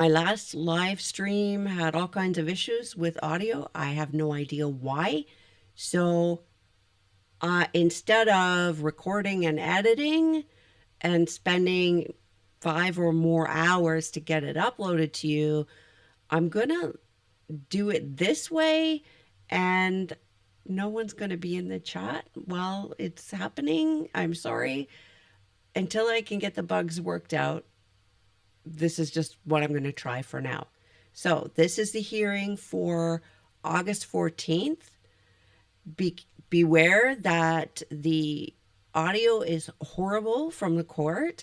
My last live stream had all kinds of issues with audio. I have no idea why. So instead of recording and editing and spending 5 or more hours to get it uploaded to you, I'm going to do it this way, and no one's going to be in the chat while it's happening. I'm sorry. Until I can get the bugs worked out, this is just what I'm going to try for now. So this is the hearing for August 14th. Beware that the audio is horrible from the court.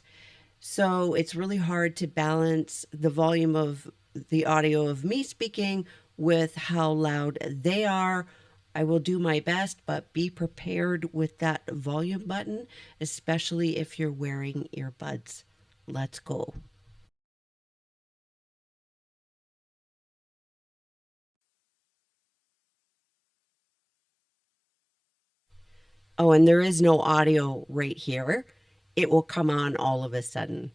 So it's really hard to balance the volume of the audio of me speaking with how loud they are. I will do my best, but be prepared with that volume button, especially if you're wearing earbuds. Let's go. Oh, and there is no audio right here. It will come on all of a sudden.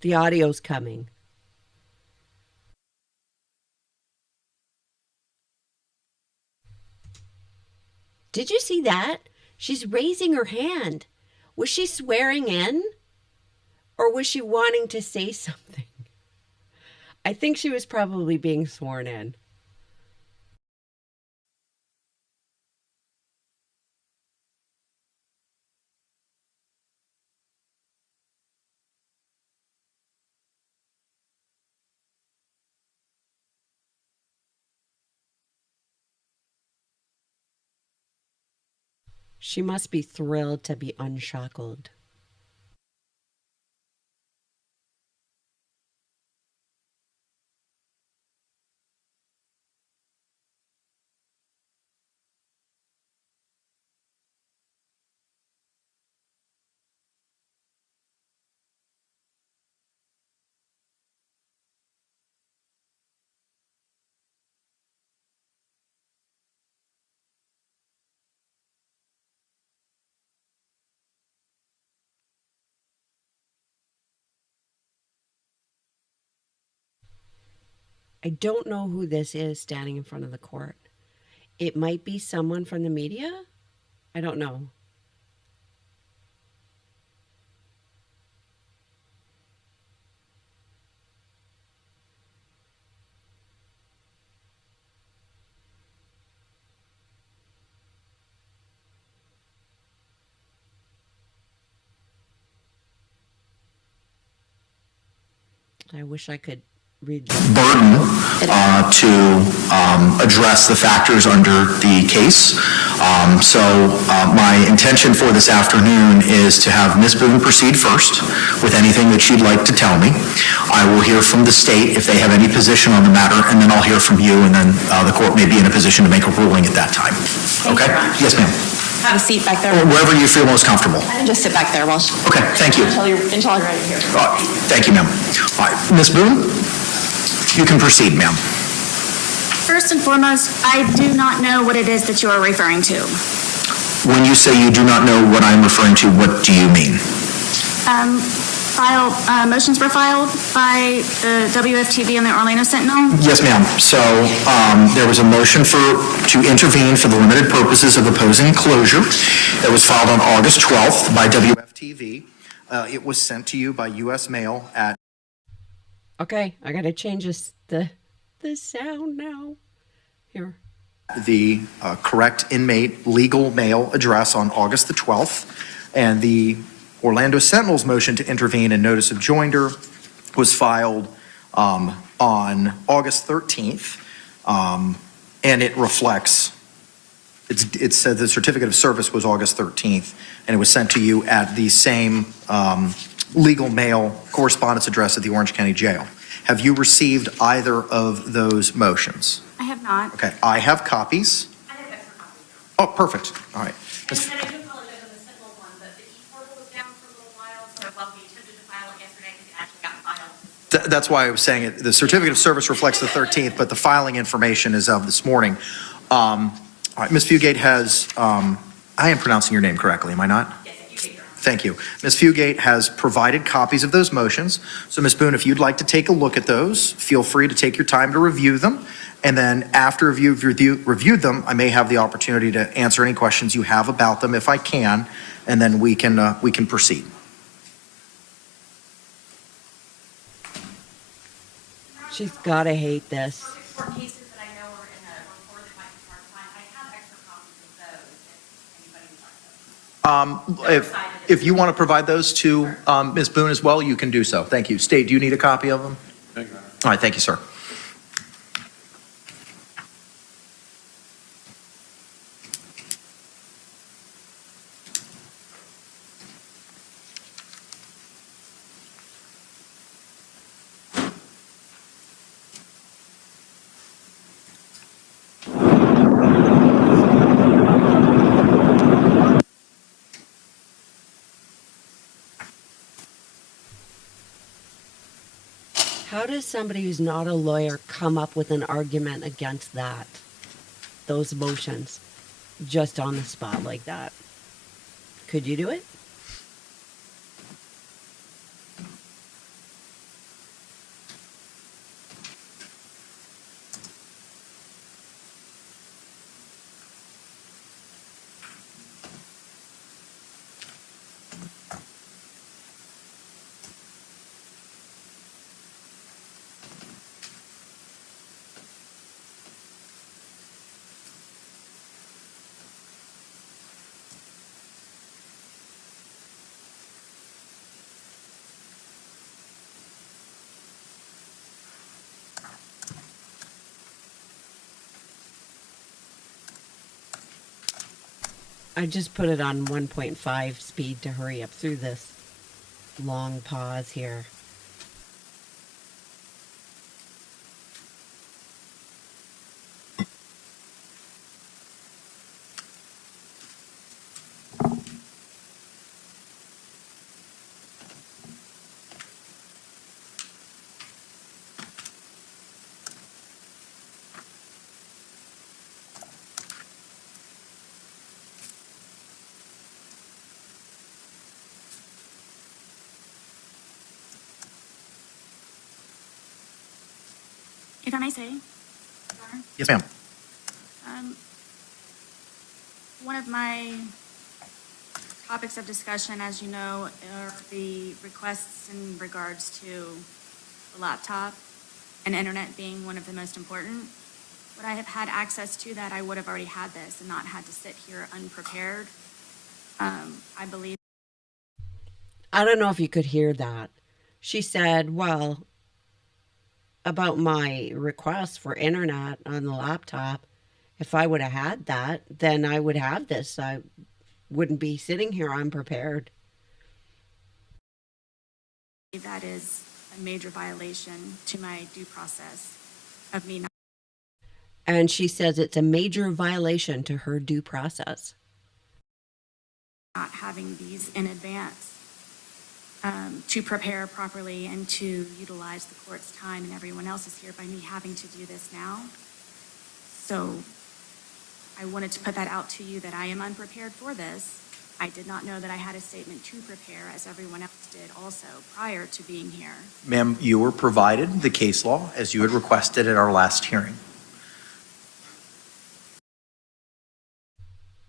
The audio's coming. Did you see that? She's raising her hand. Was she swearing in? Or was she wanting to say something? I think she was probably being sworn in. She must be thrilled to be unshackled. I don't know who this is standing in front of the court. It might be someone from the media. I don't know. I wish I could read this. Burden to address the factors under the case. My intention for this afternoon is to have Ms. Boone proceed first with anything that she'd like to tell me. I will hear from the state if they have any position on the matter, and then I'll hear from you, and then the court may be in a position to make a ruling at that time. Okay? Yes, ma'am. Have a seat back there. Or wherever you feel most comfortable. And just sit back there while Okay, thank you. until I'm ready here. Thank you, ma'am. All right, Ms. Boone, you can proceed, ma'am. First and foremost, I do not know what it is that you are referring to. When you say you do not know what I'm referring to, what do you mean? Motions were filed by the WFTV and the Orlando Sentinel. Yes, ma'am. So there was a motion to intervene for the limited purposes of opposing closure that was filed on August 12th by WFTV. It was sent to you by U.S. mail at... Okay, I gotta change the sound now. Here. The correct inmate legal mail address on August the 12th, and the Orlando Sentinel's motion to intervene and notice of joinder was filed on August 13th, and it reflects It said the certificate of service was August 13th, and it was sent to you at the same legal mail correspondence address at the Orange County Jail. Have you received either of those motions? I have not. Okay, I have copies. I have extra copies. Oh, perfect. All right. And I do apologize on the Sentinel one, but the e-portal was down for a little while, so while we attempted to file it yesterday, I think it actually got filed. That's why I was saying it. The certificate of service reflects the 13th, but the filing information is of this morning. All right, Ms. Fugate has, I am pronouncing your name correctly, am I not? Yes, if you take your. Thank you. Ms. Fugate has provided copies of those motions. So Ms. Boone, if you'd like to take a look at those, feel free to take your time to review them. And then after you've reviewed them, I may have the opportunity to answer any questions you have about them if I can, and then we can proceed. She's gotta hate this. For cases that I know are in a report that might be hard to find, I have extra copies of those if anybody would like those. If you want to provide those to Ms. Boone as well, you can do so. Thank you. State, do you need a copy of them? Thank you. All right, thank you, sir. How does somebody who's not a lawyer come up with an argument against that? Those motions, just on the spot like that? Could you do it? I just put it on 1.5 speed to hurry up through this long pause here. If I may say, Yes, ma'am. one of my topics of discussion, as you know, are the requests in regards to the laptop and internet being one of the most important. Would I have had access to that, I would have already had this and not had to sit here unprepared. I believe. I don't know if you could hear that. She said, well, about my request for internet on the laptop, if I would have had that, then I would have this. I wouldn't be sitting here unprepared. That is a major violation to my due process of me And she says it's a major violation to her due process. not having these in advance to prepare properly and to utilize the court's time and everyone else's here by me having to do this now. So I wanted to put that out to you that I am unprepared for this. I did not know that I had a statement to prepare, as everyone else did also prior to being here. Ma'am, you were provided the case law as you had requested at our last hearing.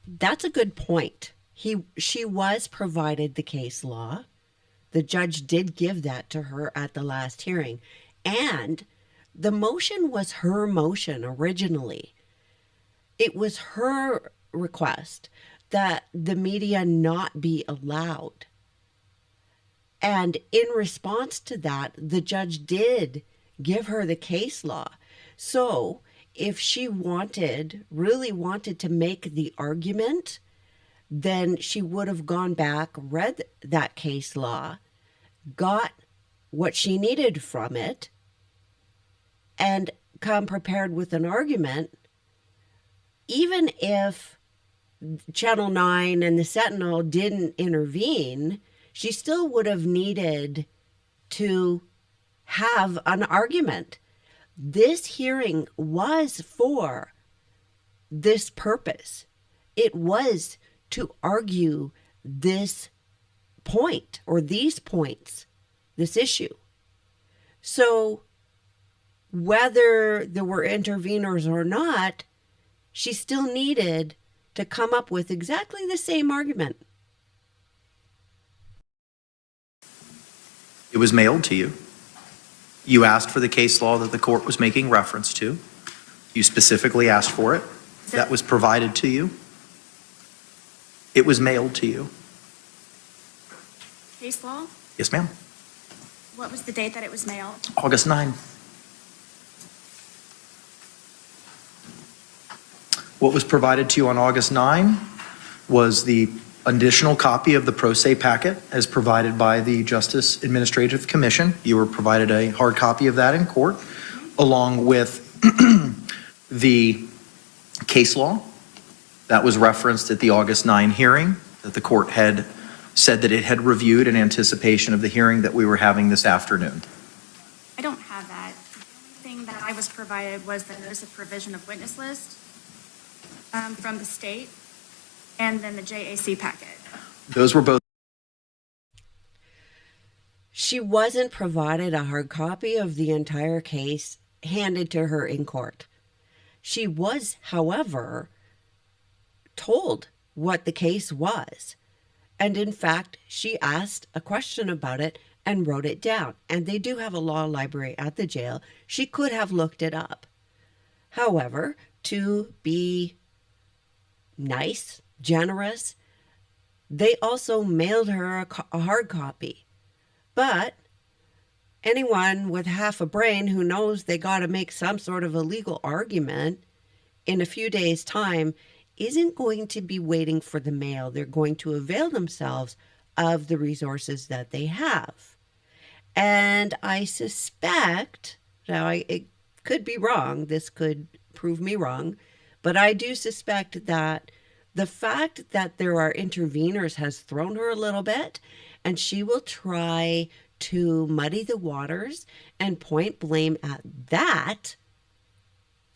That's a good point. She was provided the case law. The judge did give that to her at the last hearing. And the motion was her motion originally. It was her request that the media not be allowed. And in response to that, the judge did give her the case law. So if she really wanted to make the argument, then she would have gone back, read that case law, got what she needed from it, and come prepared with an argument. Even if Channel 9 and the Sentinel didn't intervene, she still would have needed to have an argument. This hearing was for this purpose. It was to argue this point or these points, this issue. So whether there were interveners or not, she still needed to come up with exactly the same argument. It was mailed to you. You asked for the case law that the court was making reference to. You specifically asked for it. That was provided to you. It was mailed to you. Case law? Yes, ma'am. What was the date that it was mailed? August 9. What was provided to you on August 9 was the additional copy of the pro se packet as provided by the Justice Administrative Commission. You were provided a hard copy of that in court, along with the case law that was referenced at the August 9 hearing that the court had said that it had reviewed in anticipation of the hearing that we were having this afternoon. I don't have that. The only thing that I was provided was the notice of provision of witness list from the state, and then the JAC packet. Those were both. She wasn't provided a hard copy of the entire case handed to her in court. She was, however, told what the case was. And in fact, she asked a question about it and wrote it down. And they do have a law library at the jail. She could have looked it up. However, to be nice, generous, they also mailed her a hard copy. But anyone with half a brain who knows they got to make some sort of a legal argument in a few days' time isn't going to be waiting for the mail. They're going to avail themselves of the resources that they have. And I suspect, now it could be wrong, this could prove me wrong, but I do suspect that the fact that there are interveners has thrown her a little bit, and she will try to muddy the waters and point blame at that.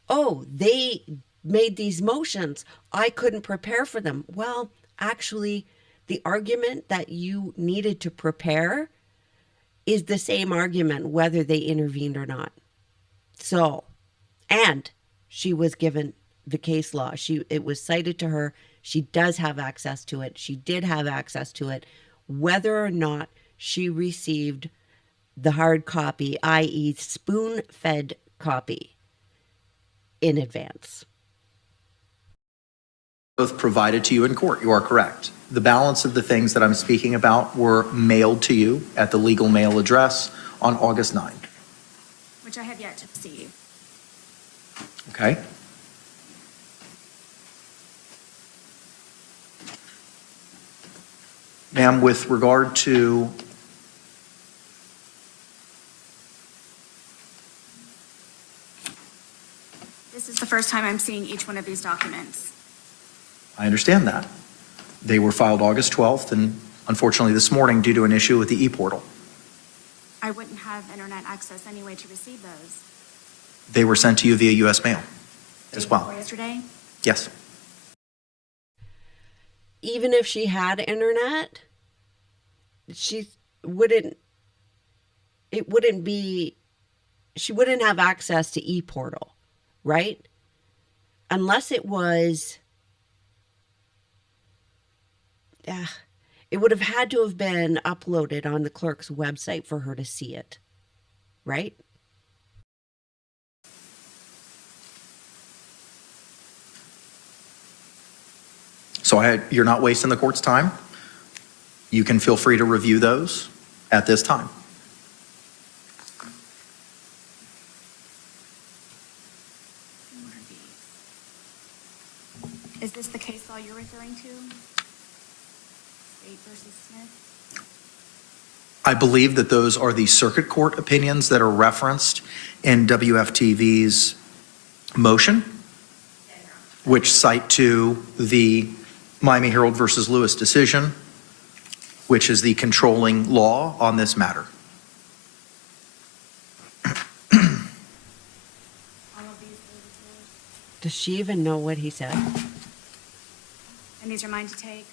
Oh, they made these motions. I couldn't prepare for them. Well, actually, the argument that you needed to prepare is the same argument whether they intervened or not. So, and she was given the case law. It was cited to her. She does have access to it. She did have access to it. Whether or not she received the hard copy, i.e. spoon-fed copy, in advance. Both provided to you in court. You are correct. The balance of the things that I'm speaking about were mailed to you at the legal mail address on August 9. Which I have yet to receive. Okay? Ma'am, with regard to This is the first time I'm seeing each one of these documents. I understand that. They were filed August 12th, and unfortunately this morning, due to an issue with the e-portal, I wouldn't have internet access anyway to receive those. they were sent to you via U.S. mail as Day well. before yesterday? Yes. Even if she had internet, she wouldn't have access to ePortal, right? Unless it was, it would have had to have been uploaded on the clerk's website for her to see it, right? So you're not wasting the court's time. You can feel free to review those at this time. law you're referring to? State versus Smith? I believe that those are the circuit court opinions that are referenced in WFTV's motion, which cite to the Miami Herald versus Lewis decision, which is the controlling law on this matter. All of these are yours? Does she even know what he said? And these are mine to take?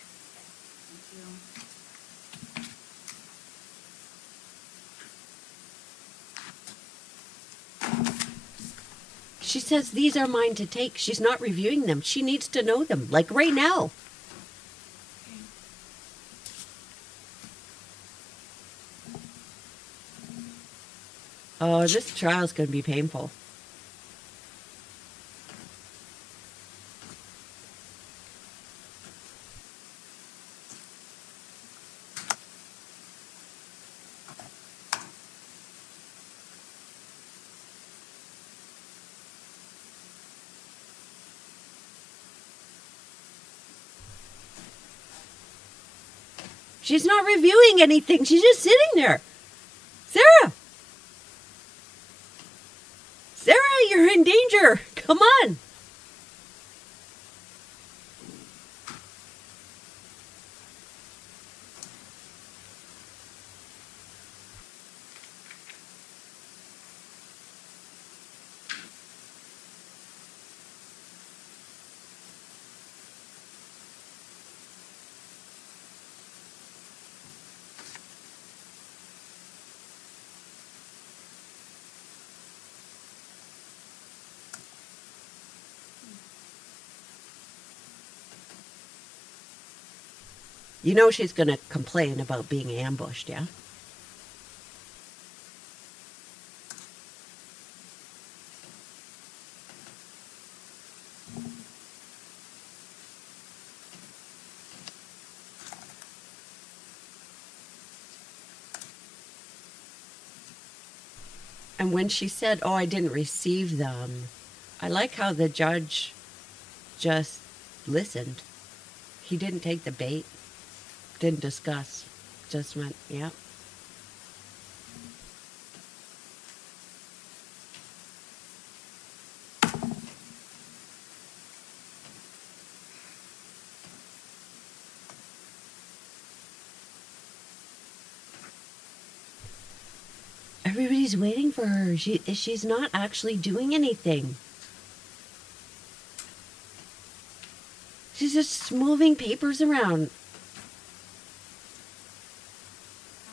Thank you. She says these are mine to take. She's not reviewing them. She needs to know them, like right now. Oh, this trial's going to be painful. She's not reviewing anything. She's just sitting there. Sarah! Sarah, you're in danger. Come on. You know she's going to complain about being ambushed, yeah? And when she said, oh, I didn't receive them, I like how the judge just listened. He didn't take the bait, didn't discuss, just went, yeah. Everybody's waiting for her. She's not actually doing anything. She's just moving papers around.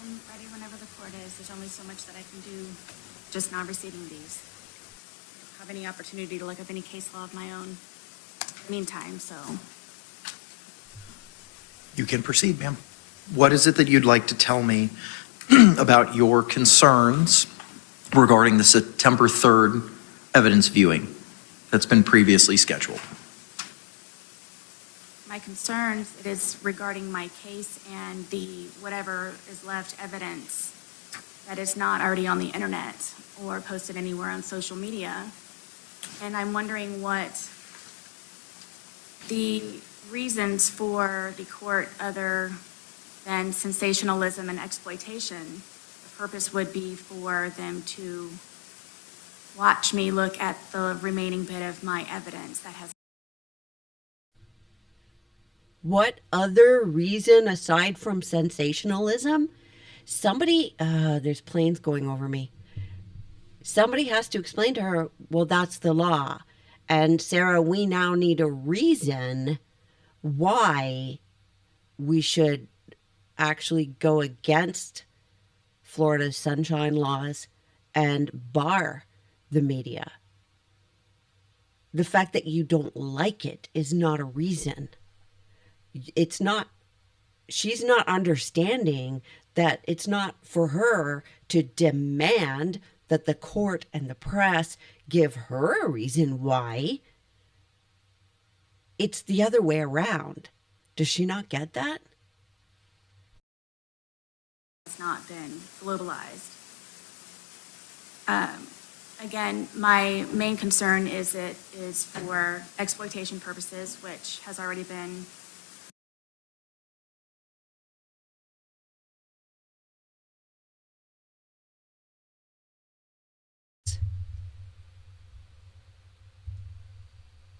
I'm ready whenever the court is. There's only so much that I can do just not receiving these. I don't have any opportunity to look up any case law of my own in the meantime, so. You can proceed, ma'am. What is it that you'd like to tell me about your concerns regarding the September 3rd evidence viewing that's been previously scheduled? My concerns, it is regarding my case and the whatever is left evidence that is not already on the internet or posted anywhere on social media. And I'm wondering what the reasons for the court other than sensationalism and exploitation. The purpose would be for them to watch me look at the remaining bit of my evidence that has. What other reason aside from sensationalism? Somebody, there's planes going over me. Somebody has to explain to her, well, that's the law. And Sarah, we now need a reason why we should actually go against Florida's sunshine laws and bar the media. The fact that you don't like it is not a reason. It's not, she's not understanding that it's not for her to demand that the court and the press give her a reason why. It's the other way around. Does she not get that? It's not been globalized. Again, my main concern is it is for exploitation purposes, which has already been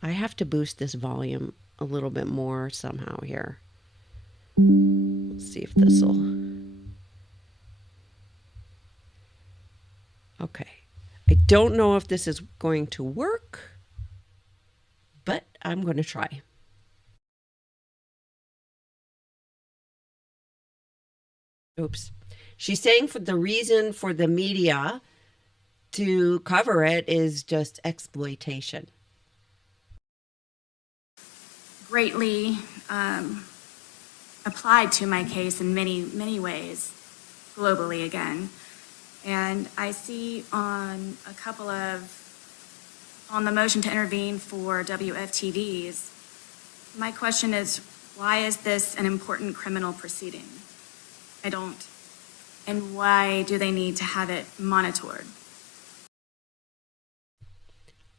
I have to boost this volume a little bit more somehow here. Let's see if this'll. Okay. I don't know if this is going to work, but I'm going to try. Oops. She's saying for the reason for the media to cover it is just exploitation. greatly applied to my case in many, many ways, globally again. And I see on a couple of, on the motion to intervene for WFTDs, my question is, why is this an important criminal proceeding? I don't. And why do they need to have it monitored?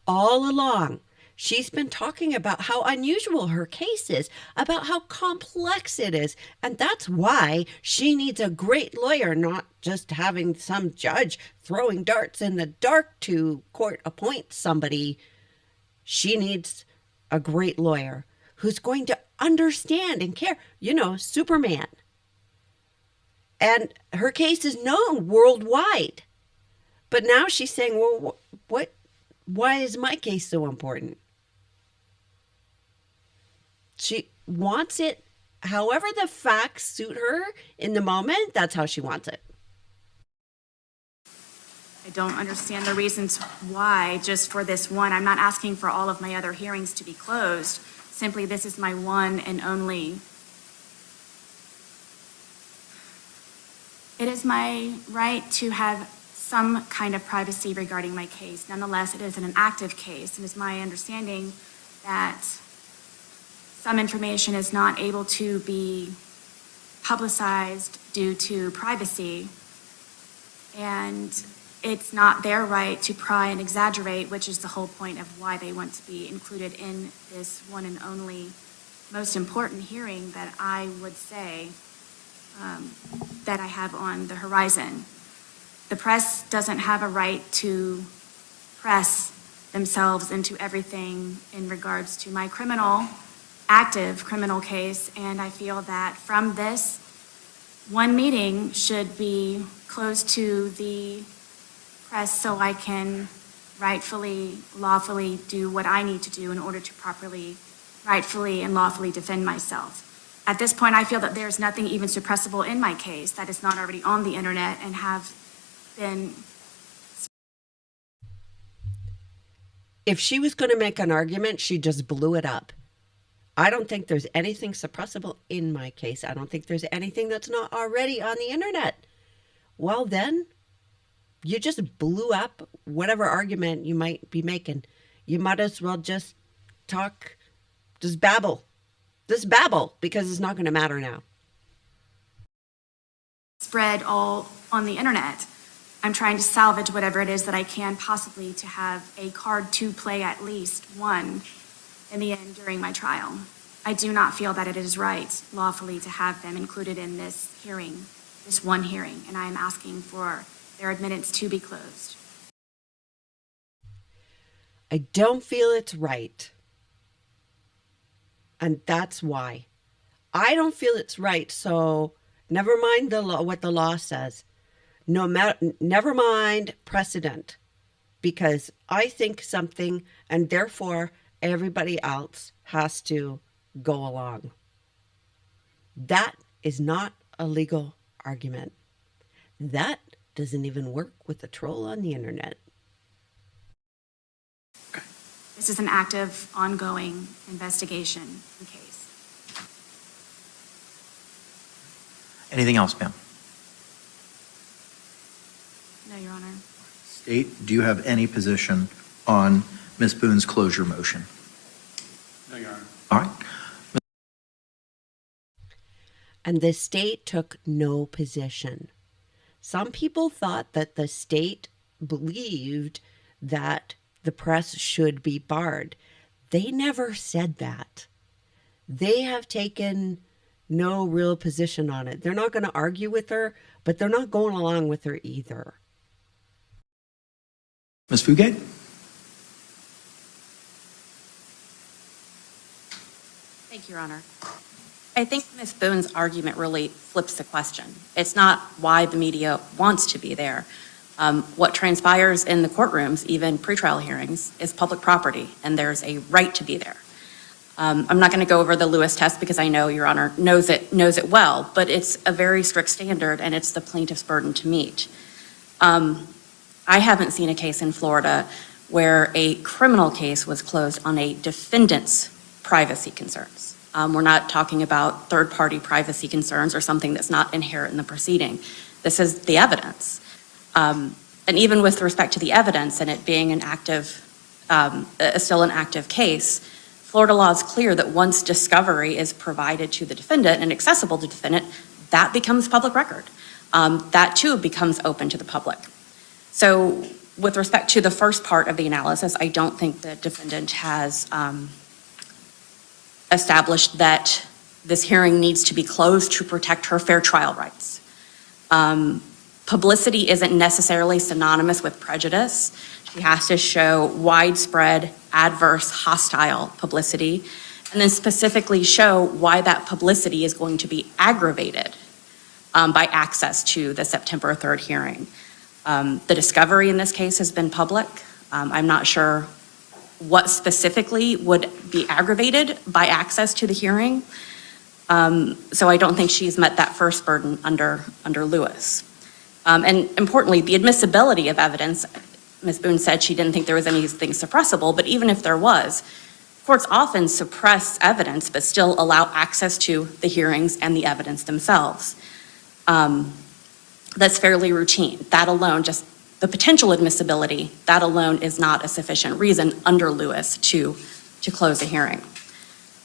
All along, she's been talking about how unusual her case is, about how complex it is. And that's why she needs a great lawyer, not just having some judge throwing darts in the dark to court appoint somebody. She needs a great lawyer who's going to understand and care. You know, Superman. And her case is known worldwide. But now she's saying, well, why is my case so important? She wants it however the facts suit her in the moment. That's how she wants it. I don't understand the reasons why, just for this one. I'm not asking for all of my other hearings to be closed. Simply, this is my one and only. It is my right to have some kind of privacy regarding my case. Nonetheless, it is an active case, and it's my understanding that some information is not able to be publicized due to privacy. And it's not their right to pry and exaggerate, which is the whole point of why they want to be included in this one and only most important hearing that I would say that I have on the horizon. The press doesn't have a right to press themselves into everything in regards to my active criminal case, and I feel that from this, one meeting should be closed to the press so I can rightfully, lawfully do what I need to do in order to properly, rightfully, and lawfully defend myself. At this point, I feel that there's nothing even suppressible in my case that is not already on the internet and have been. If she was going to make an argument, she just blew it up. I don't think there's anything suppressible in my case. I don't think there's anything that's not already on the internet. Well, then, you just blew up whatever argument you might be making. You might as well just talk, just babble. Just babble, because it's not going to matter now. Spread all on the internet. I'm trying to salvage whatever it is that I can possibly to have a card to play at least one in the end during my trial. I do not feel that it is right lawfully to have them included in this hearing, this one hearing, and I am asking for their admittance to be closed. I don't feel it's right. And that's why. I don't feel it's right, so never mind the law, what the law says. Never mind precedent, because I think something, and therefore everybody else has to go along. That is not a legal argument. That doesn't even work with the troll on the internet. This is an active, ongoing investigation and case. Anything else, ma'am? No, Your Honor. State, do you have any position on Ms. Boone's closure motion? No, Your Honor. All right. And the state took no position. Some people thought that the state believed that the press should be barred. They never said that. They have taken no real position on it. They're not going to argue with her, but they're not going along with her either. Ms. Fugate? Thank you, Your Honor. I think Ms. Boone's argument really flips the question. It's not why the media wants to be there. What transpires in the courtrooms, even pretrial hearings, is public property, and there's a right to be there. I'm not going to go over the Lewis test because I know Your Honor knows it well, but it's a very strict standard, and it's the plaintiff's burden to meet. I haven't seen a case in Florida where a criminal case was closed on a defendant's privacy concerns. We're not talking about third-party privacy concerns or something that's not inherent in the proceeding. This is the evidence. And even with respect to the evidence and it being still an active case, Florida law is clear that once discovery is provided to the defendant and accessible to the defendant, that becomes public record. That too becomes open to the public. So with respect to the first part of the analysis, I don't think the defendant has established that this hearing needs to be closed to protect her fair trial rights. Publicity isn't necessarily synonymous with prejudice. She has to show widespread, adverse, hostile publicity, and then specifically show why that publicity is going to be aggravated by access to the September 3rd hearing. The discovery in this case has been public. I'm not sure what specifically would be aggravated by access to the hearing. So I don't think she's met that first burden under Lewis. And importantly, the admissibility of evidence, Ms. Boone said she didn't think there was anything suppressible, but even if there was, courts often suppress evidence but still allow access to the hearings and the evidence themselves. That's fairly routine. That alone, just the potential admissibility, that alone is not a sufficient reason under Lewis to close a hearing.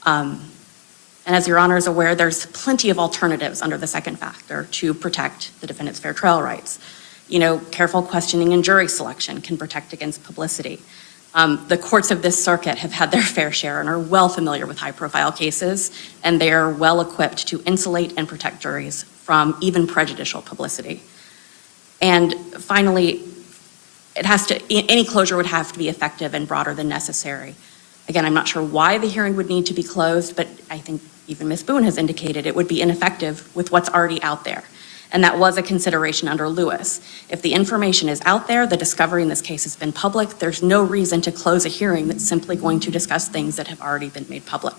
And as Your Honor is aware, there's plenty of alternatives under the second factor to protect the defendant's fair trial rights. You know, careful questioning and jury selection can protect against publicity. The courts of this circuit have had their fair share and are well familiar with high-profile cases, and they are well equipped to insulate and protect juries from even prejudicial publicity. And finally, any closure would have to be effective and broader than necessary. Again, I'm not sure why the hearing would need to be closed, but I think even Ms. Boone has indicated it would be ineffective with what's already out there. And that was a consideration under Lewis. If the information is out there, the discovery in this case has been public, there's no reason to close a hearing that's simply going to discuss things that have already been made public.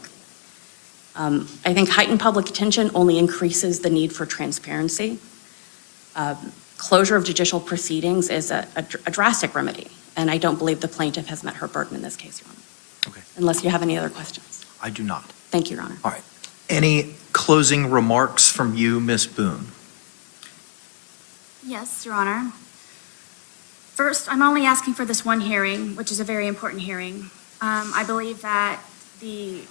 I think heightened public attention only increases the need for transparency. Closure of judicial proceedings is a drastic remedy, and I don't believe the plaintiff has met her burden in this case, Your Honor. Okay. Unless you have any other questions. I do not. Thank you, Your Honor. All right. Any closing remarks from you, Ms. Boone? Yes, Your Honor. First, I'm only asking for this one hearing, which is a very important hearing. I believe that the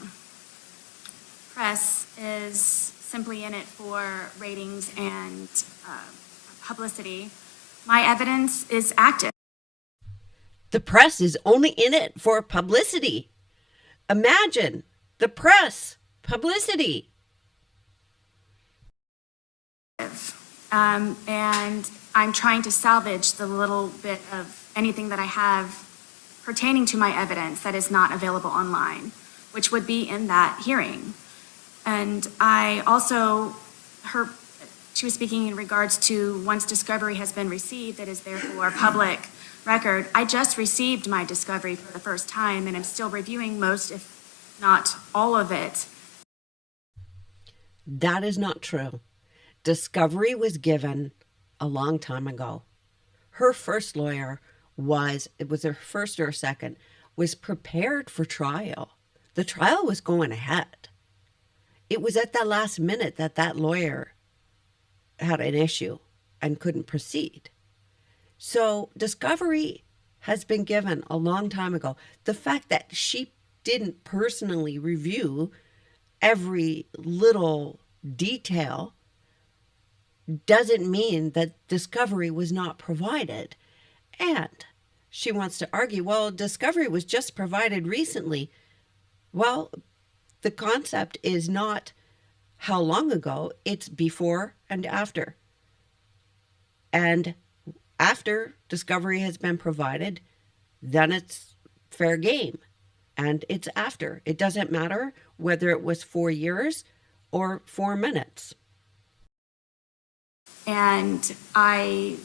press is simply in it for ratings and publicity. My evidence is active. The press is only in it for publicity. Imagine the press, publicity. And I'm trying to salvage the little bit of anything that I have pertaining to my evidence that is not available online, which would be in that hearing. And I also heard, she was speaking in regards to once discovery has been received, that is therefore public record. I just received my discovery for the first time, and I'm still reviewing most, if not all of it. That is not true. Discovery was given a long time ago. Her first lawyer it was her first or second, was prepared for trial. The trial was going ahead. It was at that last minute that that lawyer had an issue and couldn't proceed. So discovery has been given a long time ago. The fact that she didn't personally review every little detail doesn't mean that discovery was not provided. And she wants to argue, well, discovery was just provided recently. Well, the concept is not how long ago, it's before and after. And after discovery has been provided, then it's fair game. And it's after. It doesn't matter whether it was 4 years or 4 minutes. And I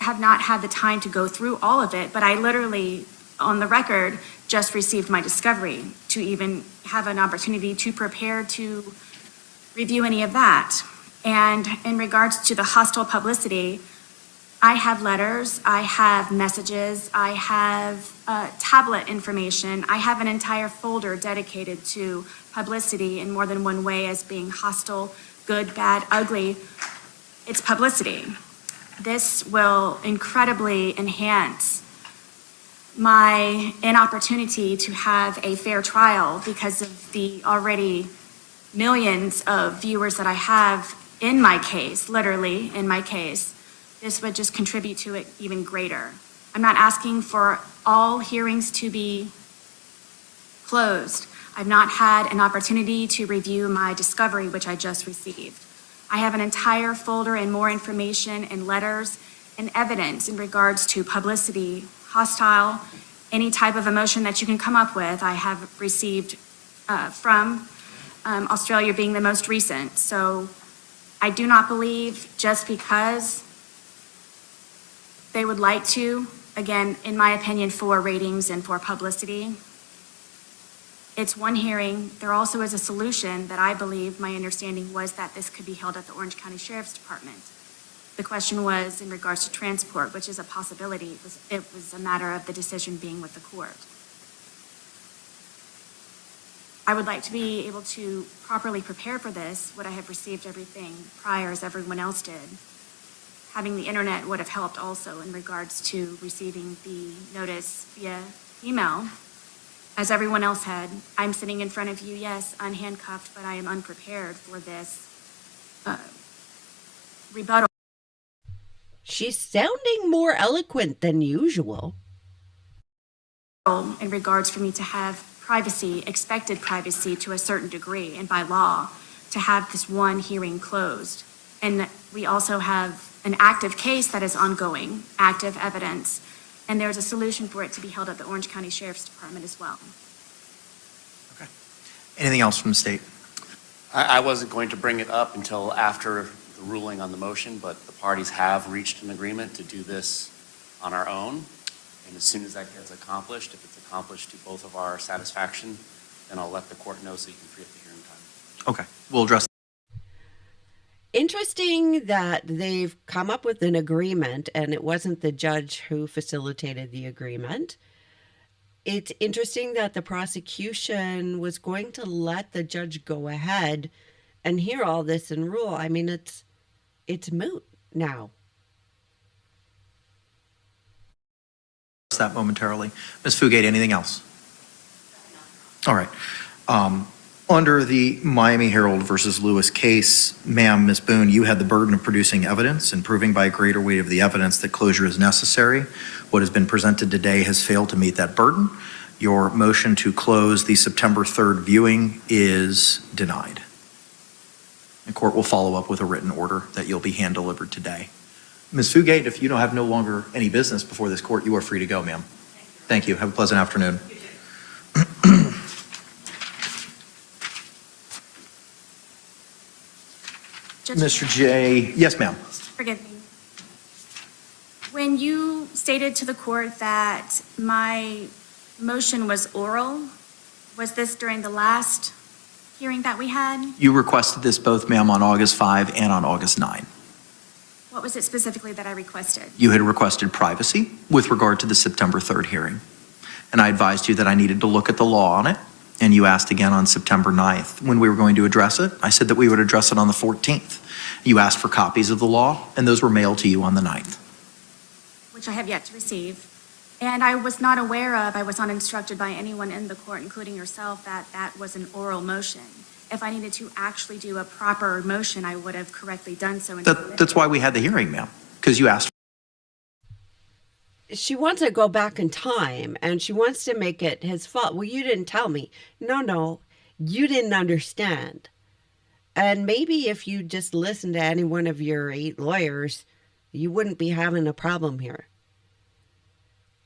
have not had the time to go through all of it, but I literally, on the record, just received my discovery to even have an opportunity to prepare to review any of that. And in regards to the hostile publicity, I have letters, I have messages, I have tablet information, I have an entire folder dedicated to publicity in more than one way as being hostile, good, bad, ugly. It's publicity. This will incredibly enhance my inopportunity to have a fair trial because of the already millions of viewers that I have in my case, literally in my case. This would just contribute to it even greater. I'm not asking for all hearings to be closed. I've not had an opportunity to review my discovery, which I just received. I have an entire folder and more information and letters and evidence in regards to publicity, hostile, any type of emotion that you can come up with, I have received from Australia being the most recent. So I do not believe just because they would like to, again, in my opinion, for ratings and for publicity. It's one hearing. There also is a solution that I believe, my understanding was that this could be held at the Orange County Sheriff's Department. The question was in regards to transport, which is a possibility. It was a matter of the decision being with the court. I would like to be able to properly prepare for this. Would I have received everything prior as everyone else did? Having the internet would have helped also in regards to receiving the notice via email, as everyone else had. I'm sitting in front of you, yes, unhandcuffed, but I am unprepared for this rebuttal. She's sounding more eloquent than usual. In regards for me to have privacy, expected privacy to a certain degree, and by law, to have this one hearing closed. And we also have an active case that is ongoing, active evidence, and there's a solution for it to be held at the Orange County Sheriff's Department as well. Okay. Anything else from the state? I wasn't going to bring it up until after the ruling on the motion, but the parties have reached an agreement to do this on our own. And as soon as that gets accomplished, if it's accomplished to both of our satisfaction, then I'll let the court know so you can free up the hearing time. Okay, we'll address. Interesting that they've come up with an agreement and it wasn't the judge who facilitated the agreement. It's interesting that the prosecution was going to let the judge go ahead and hear all this and rule. I mean, it's moot now. That momentarily. Ms. Fugate, anything else? All right. Under the Miami Herald versus Lewis case, ma'am, Ms. Boone, you had the burden of producing evidence and proving by a greater weight of the evidence that closure is necessary. What has been presented today has failed to meet that burden. Your motion to close the September 3rd viewing is denied. The court will follow up with a written order that you'll be hand-delivered today. Ms. Fugate, if you don't have no longer any business before this court, you are free to go, ma'am. Thank you. Have a pleasant afternoon. Mr. J. Yes, ma'am. Forgive me. When you stated to the court that my motion was oral, was this during the last hearing that we had? You requested this both, ma'am, on August 5 and on August 9. What was it specifically that I requested? You had requested privacy with regard to the September 3rd hearing. And I advised you that I needed to look at the law on it. And you asked again on September 9th when we were going to address it. I said that we would address it on the 14th. You asked for copies of the law, and those were mailed to you on the 9th. Which I have yet to receive. And I was not aware of, I was not instructed by anyone in the court, including yourself, that that was an oral motion. If I needed to actually do a proper motion, I would have correctly done so. That's why we had the hearing, ma'am, because you asked. she wants to go back in time and she wants to make it his fault. Well, you didn't tell me. No, you didn't understand. And maybe if you just listened to any one of your 8 lawyers, you wouldn't be having a problem here.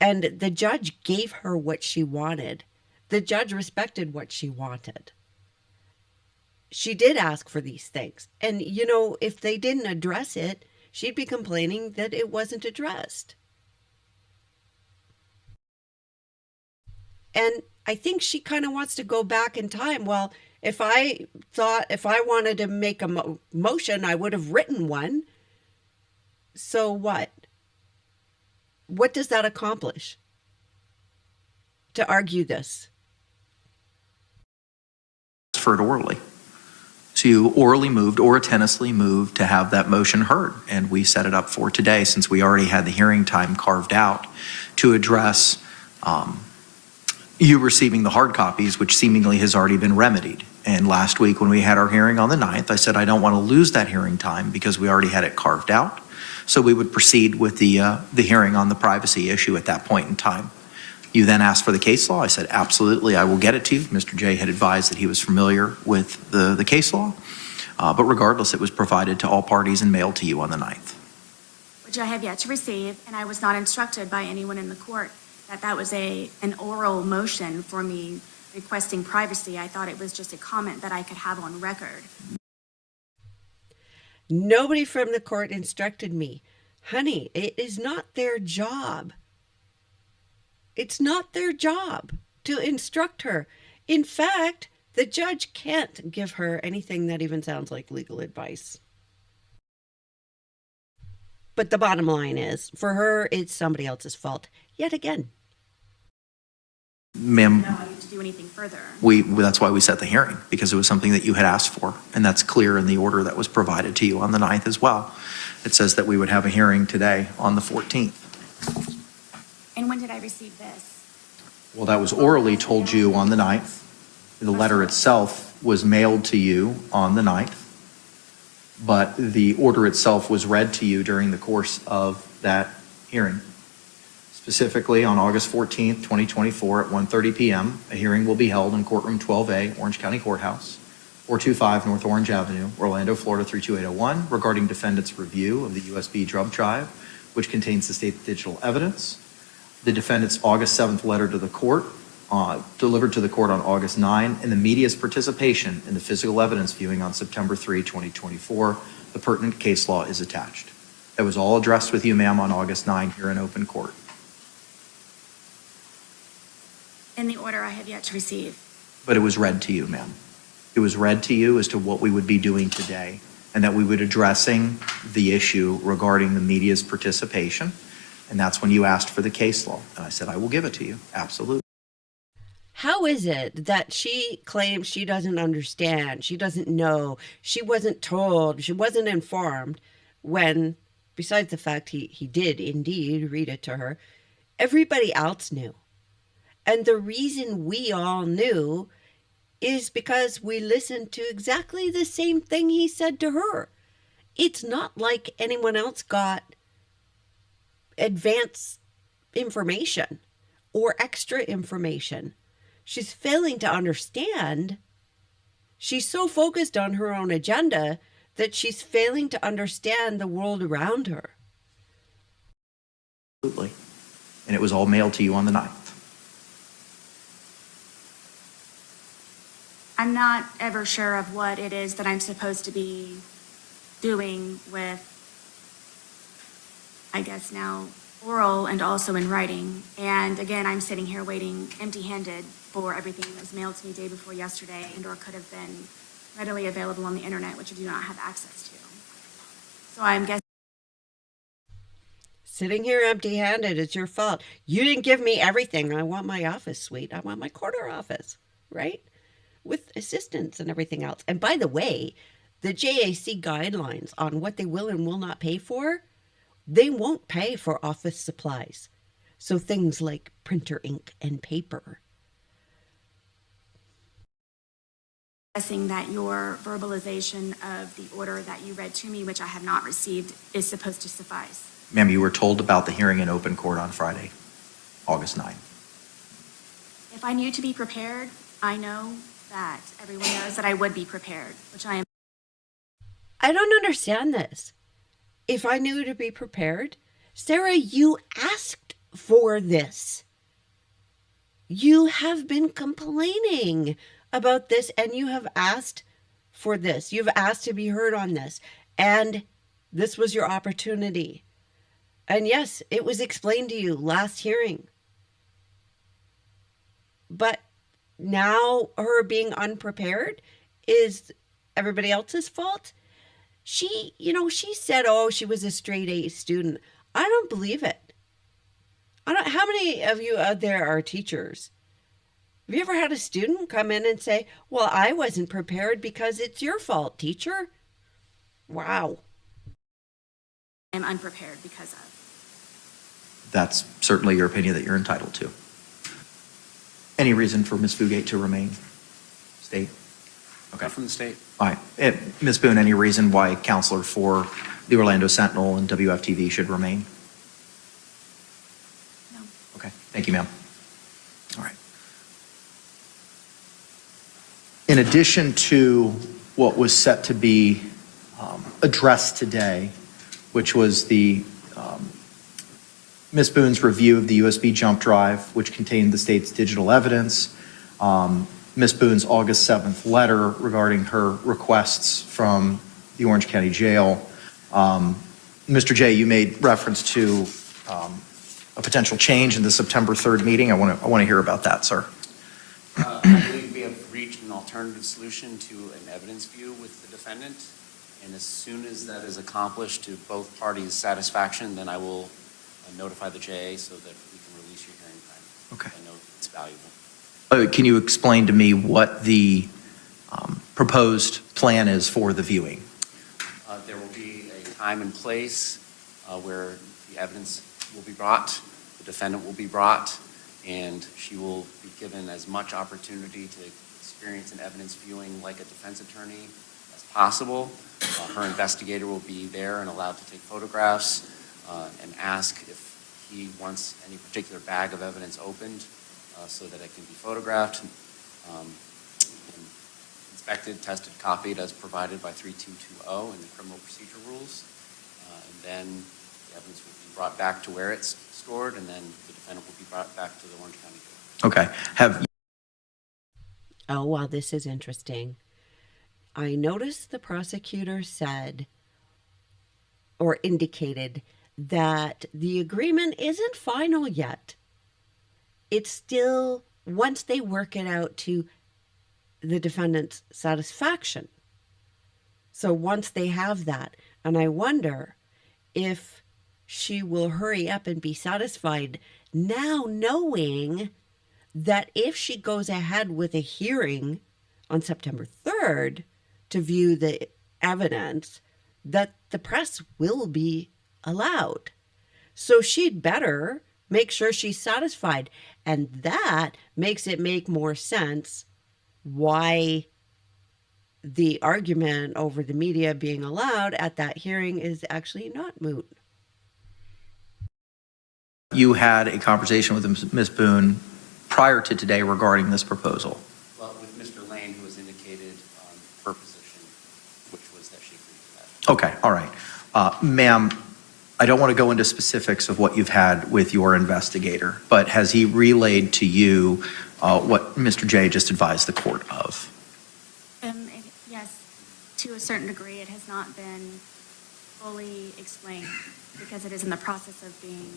And the judge gave her what she wanted. The judge respected what she wanted. She did ask for these things. And, if they didn't address it, she'd be complaining that it wasn't addressed. And I think she kind of wants to go back in time. Well, if I wanted to make a motion, I would have written one. So what? What does that accomplish? To argue this? For it orally. So you orally moved or attentiously moved to have that motion heard. And we set it up for today, since we already had the hearing time carved out, to address you receiving the hard copies, which seemingly has already been remedied. And last week when we had our hearing on the 9th, I said I don't want to lose that hearing time because we already had it carved out. So we would proceed with the hearing on the privacy issue at that point in time. You then asked for the case law. I said, absolutely, I will get it to you. Mr. J had advised that he was familiar with the case law. But regardless, it was provided to all parties and mailed to you on the 9th. Which I have yet to receive, and I was not instructed by anyone in the court that was an oral motion for me requesting privacy. I thought it was just a comment that I could have on record. Nobody from the court instructed me. Honey, it is not their job. It's not their job to instruct her. In fact, the judge can't give her anything that even sounds like legal advice. But the bottom line is, for her, it's somebody else's fault. Yet again. Ma'am, I don't know how to do anything further. that's why we set the hearing, because it was something that you had asked for. And that's clear in the order that was provided to you on the 9th as well. It says that we would have a hearing today on the 14th. And when did I receive this? Well, that was orally told you on the 9th. The letter itself was mailed to you on the 9th. But the order itself was read to you during the course of that hearing. Specifically, on August 14th, 2024 at 1:30 p.m., a hearing will be held in courtroom 12A, Orange County Courthouse, 425 North Orange Avenue, Orlando, Florida 32801, regarding defendant's review of the USB drug drive, which contains the state digital evidence. The defendant's August 7th letter to the court, delivered to the court on August 9, and the media's participation in the physical evidence viewing on September 3, 2024. The pertinent case law is attached. That was all addressed with you, ma'am, on August 9 here in open court. In the order I have yet to receive. But it was read to you, ma'am. It was read to you as to what we would be doing today, and that we would be addressing the issue regarding the media's participation. And that's when you asked for the case law. And I said, I will give it to you. Absolutely. How is it that she claims she doesn't understand, she doesn't know, she wasn't told, she wasn't informed, when, besides the fact he did indeed read it to her, everybody else knew? And the reason we all knew is because we listened to exactly the same thing he said to her. It's not like anyone else got advanced information or extra information. She's failing to understand. She's so focused on her own agenda that she's failing to understand the world around her. Absolutely. And it was all mailed to you on the 9th. I'm not ever sure of what it is that I'm supposed to be doing with, I guess now, oral and also in writing. And again, I'm sitting here waiting empty-handed for everything that was mailed to me day before yesterday and or could have been readily available on the internet, which I do not have access to. So I'm guessing. Sitting here empty-handed, it's your fault. You didn't give me everything. I want my office suite. I want my corner office, right? With assistants and everything else. And by the way, the JAC guidelines on what they will and will not pay for, they won't pay for office supplies. So things like printer ink and paper. Guessing that your verbalization of the order that you read to me, which I have not received, is supposed to suffice. Ma'am, you were told about the hearing in open court on Friday, August 9. If I knew to be prepared, I know that everyone knows that I would be prepared, which I am. I don't understand this. If I knew to be prepared, Sarah, you asked for this. You have been complaining about this and you have asked for this. You've asked to be heard on this. And this was your opportunity. And yes, it was explained to you last hearing. But now her being unprepared is everybody else's fault. She said, oh, she was a straight A student. I don't believe it. How many of you out there are teachers? Have you ever had a student come in and say, well, I wasn't prepared because it's your fault, teacher? Wow. I'm unprepared because of. That's certainly your opinion that you're entitled to. Any reason for Ms. Fugate to remain? State? Okay. From the state. All right. Ms. Boone, any reason why counselor for the Orlando Sentinel and WFTV should remain? No. Okay. Thank you, ma'am. All right. In addition to what was set to be addressed today, which was the Ms. Boone's review of the USB jump drive, which contained the state's digital evidence, Ms. Boone's August 7th letter regarding her requests from the Orange County Jail. Mr. J, you made reference to a potential change in the September 3rd meeting. I want to hear about that, sir. I believe we have reached an alternative solution to an evidence view with the defendant. And as soon as that is accomplished to both parties' satisfaction, then I will notify the JA so that we can release your hearing time. Okay. I know it's valuable. Can you explain to me what the proposed plan is for the viewing? There will be a time and place where the evidence will be brought, the defendant will be brought, and she will be given as much opportunity to experience an evidence viewing like a defense attorney as possible. Her investigator will be there and allowed to take photographs and ask if he wants any particular bag of evidence opened so that it can be photographed, and inspected, tested, copied as provided by 3220 in the criminal procedure rules. And then the evidence will be brought back to where it's stored, and then the defendant will be brought back to the Orange County Jail. Okay. Oh, wow, this is interesting. I noticed the prosecutor said or indicated that the agreement isn't final yet. It's still, once they work it out to the defendant's satisfaction. So once they have that, and I wonder if she will hurry up and be satisfied now knowing that if she goes ahead with a hearing on September 3rd to view the evidence, that the press will be allowed. So she'd better make sure she's satisfied. And that makes it make more sense why the argument over the media being allowed at that hearing is actually not moot. You had a conversation with Ms. Boone prior to today regarding this proposal. Well, with Mr. Lane, who has indicated her position, which was that she agreed to that. Okay, all right. Ma'am, I don't want to go into specifics of what you've had with your investigator, but has he relayed to you what Mr. J just advised the court of? Yes, to a certain degree, it has not been fully explained because it is in the process of being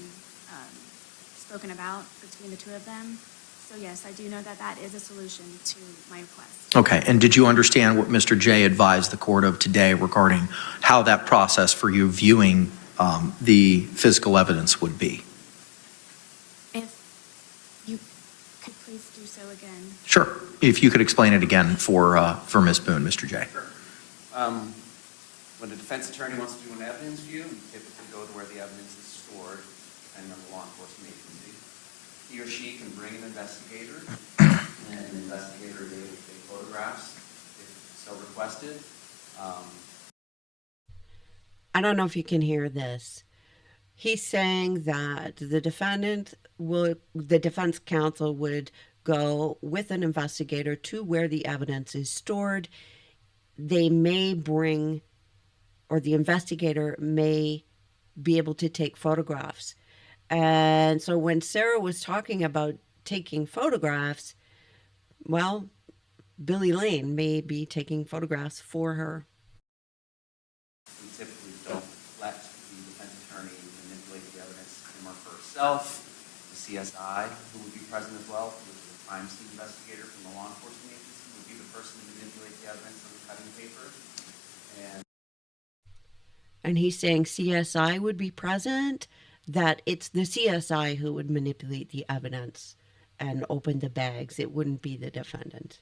spoken about between the two of them. So yes, I do know that that is a solution to my request. Okay, and did you understand what Mr. J advised the court of today regarding how that process for you viewing the physical evidence would be? If you could please do so again. Sure. If you could explain it again for Ms. Boone, Mr. J. Sure. When a defense attorney wants to do an evidence view, you typically go to where the evidence is stored, depending on the law enforcement agency. He or she can bring an investigator, and an investigator is able to take photographs if so requested. I don't know if you can hear this, He's saying that the defense counsel would go with an investigator to where the evidence is stored. They may bring, or the investigator may be able to take photographs. And so when Sarah was talking about taking photographs, well, Billy Lane may be taking photographs for her. We typically don't let the defense attorney manipulate the evidence him or herself. The CSI, who would be present as well, which is a crime scene investigator from the law enforcement agency, would be the person to manipulate the evidence on the cutting paper. And he's saying CSI would be present, that it's the CSI who would manipulate the evidence and open the bags. It wouldn't be the defendant.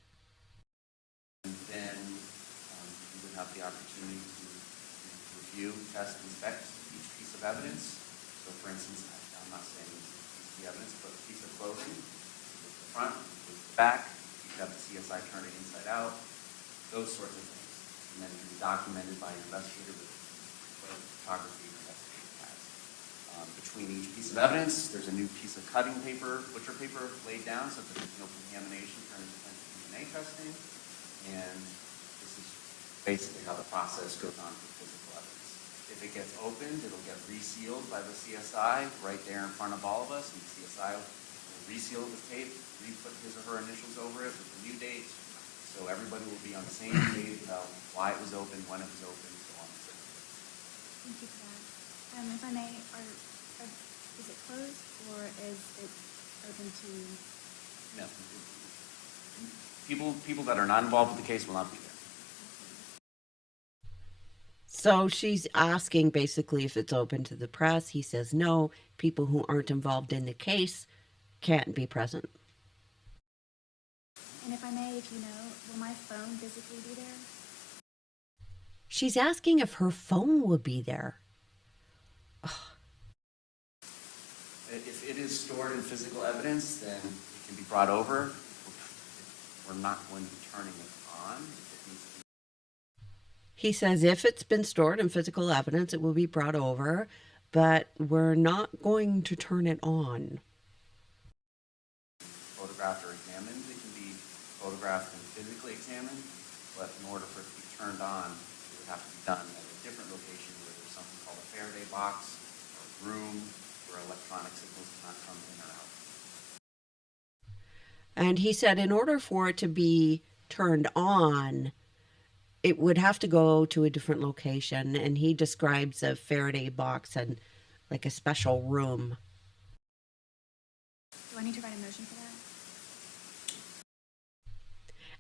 And then you would have the opportunity to review, test, inspect each piece of evidence. So for instance, I'm not saying this is the evidence, but a piece of clothing with the front, with the back, you could have the CSI turn it inside out, those sorts of things. And then it can be documented by an investigator with whatever photography your investigator has. Between each piece of evidence, there's a new piece of cutting paper, butcher paper laid down so that there's no contamination for any potential DNA testing. And this is basically how the process goes on for physical evidence. If it gets opened, it'll get resealed by the CSI right there in front of all of us, and the CSI will reseal it with tape, re-put his or her initials over it with the new date, so everybody will be on the same page about why it was opened, when it was opened, so on and so forth. Thank you for that. If I may, is it closed or is it open to? No. People that are not involved with the case will not be there. So she's asking basically if it's open to the press. He says no. People who aren't involved in the case can't be present. And if I may, if you know, will my phone physically be there? She's asking if her phone will be there. If it is stored in physical evidence, then it can be brought over. We're not going to be turning it on. It needs to be. He says if it's been stored in physical evidence, it will be brought over, but we're not going to turn it on. Photographed or examined. It can be photographed and physically examined, but in order for it to be turned on, it would have to be done at a different location where there's something called a Faraday box or a room where electronic signals cannot come in or out. And he said in order for it to be turned on, it would have to go to a different location. And he describes a Faraday box and like a special room. Do I need to write a motion for that?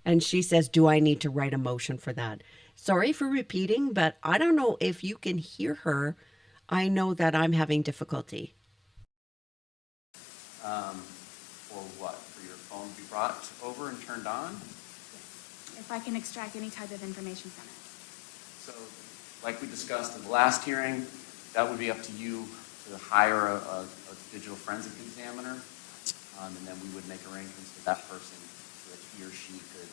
And she says, do I need to write a motion for that? Sorry for repeating, but I don't know if you can hear her. I know that I'm having difficulty. For what? For your phone to be brought over and turned on? Yes. If I can extract any type of information from it. So, like we discussed in the last hearing, that would be up to you to hire a digital forensic examiner, and then we would make arrangements with that person so that he or she could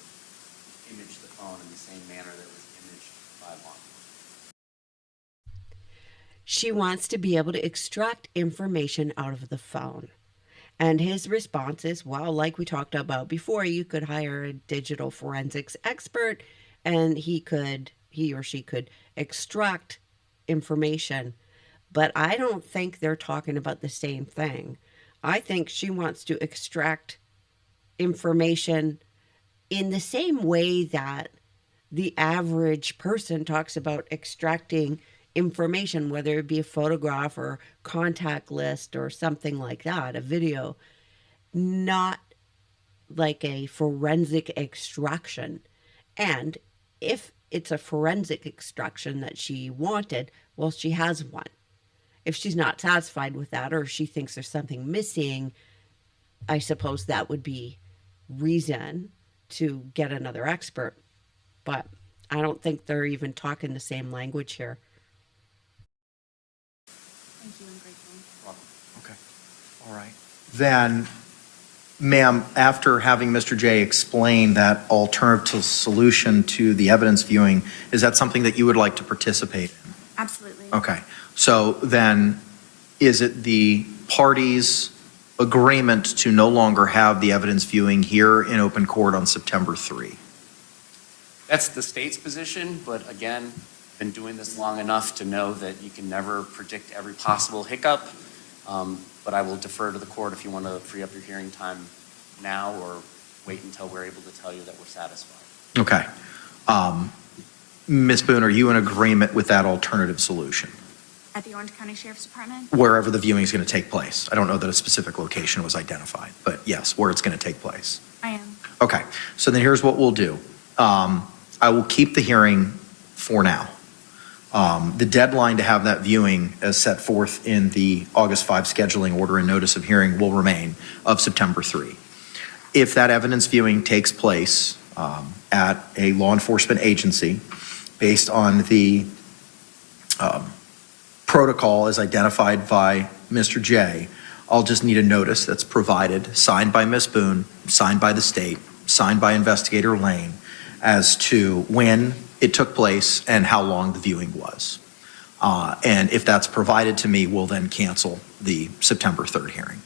image the phone in the same manner that it was imaged by law enforcement. She wants to be able to extract information out of the phone. And his response is, well, like we talked about before, you could hire a digital forensics expert and he or she could extract information. But I don't think they're talking about the same thing. I think she wants to extract information in the same way that the average person talks about extracting information, whether it be a photograph or contact list or something like that, a video, not like a forensic extraction. And if it's a forensic extraction that she wanted, well, she has one. If she's not satisfied with that, or she thinks there's something missing, I suppose that would be reason to get another expert. But I don't think they're even talking the same language here. Thank you, I'm grateful. Okay, all right. Then, ma'am, after having Mr. J explain that alternative solution to the evidence viewing, is that something that you would like to participate in? Absolutely. Okay, so then Is it the parties' agreement to no longer have the evidence viewing here in open court on September 3? That's the state's position, but again, been doing this long enough to know that you can never predict every possible hiccup. But I will defer to the court if you want to free up your hearing time now or wait until we're able to tell you that we're satisfied. Okay. Ms. Boone, are you in agreement with that alternative solution? At the Orange County Sheriff's Department? Wherever the viewing is going to take place. I don't know that a specific location was identified, but yes, where it's going to take place. I am. Okay, so then here's what we'll do. I will keep the hearing for now. The deadline to have that viewing as set forth in the August 5 scheduling order and notice of hearing will remain of September 3. If that evidence viewing takes place at a law enforcement agency based on the protocol as identified by Mr. J, I'll just need a notice that's provided, signed by Ms. Boone, signed by the state, signed by Investigator Lane, as to when it took place and how long the viewing was. And if that's provided to me, we'll then cancel the September 3rd hearing.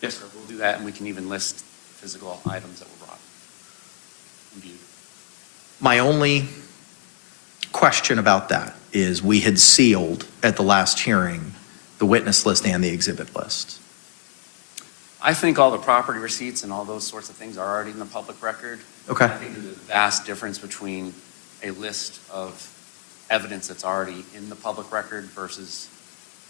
Yes, sir, we'll do that, and we can even list physical items that were brought and viewed. My only question about that is we had sealed at the last hearing the witness list and the exhibit list. I think all the property receipts and all those sorts of things are already in the public record. Okay. I think there's a vast difference between a list of evidence that's already in the public record versus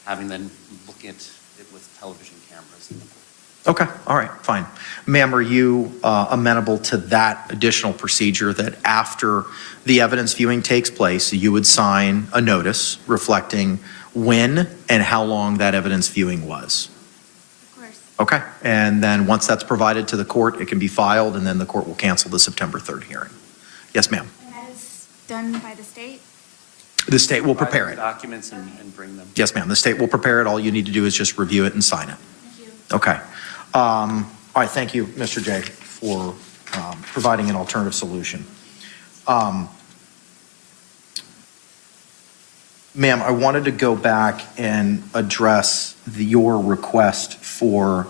having them look at it with television cameras in the court. Okay, all right, fine. Ma'am, are you amenable to that additional procedure that after the evidence viewing takes place, you would sign a notice reflecting when and how long that evidence viewing was? Of course. Okay, and then once that's provided to the court, it can be filed, and then the court will cancel the September 3rd hearing. Yes, ma'am. And that is done by the state? The state will prepare it. Documents and bring them. Yes, ma'am, the state will prepare it. All you need to do is just review it and sign it. Thank you. Okay. All right, thank you, Mr. J, for providing an alternative solution. Ma'am, I wanted to go back and address your request for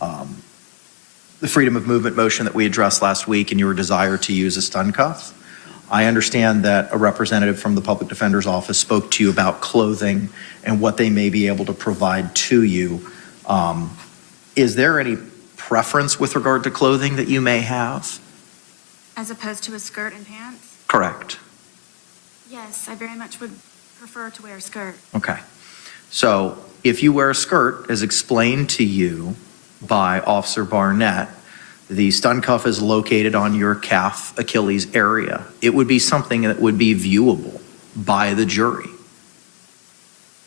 the freedom of movement motion that we addressed last week and your desire to use a stun cuff. I understand that a representative from the Public Defender's Office spoke to you about clothing and what they may be able to provide to you. Is there any preference with regard to clothing that you may have? As opposed to a skirt and pants? Correct. Yes, I very much would prefer to wear a skirt. Okay. So if you wear a skirt, as explained to you by Officer Barnett, the stun cuff is located on your calf Achilles area. It would be something that would be viewable by the jury.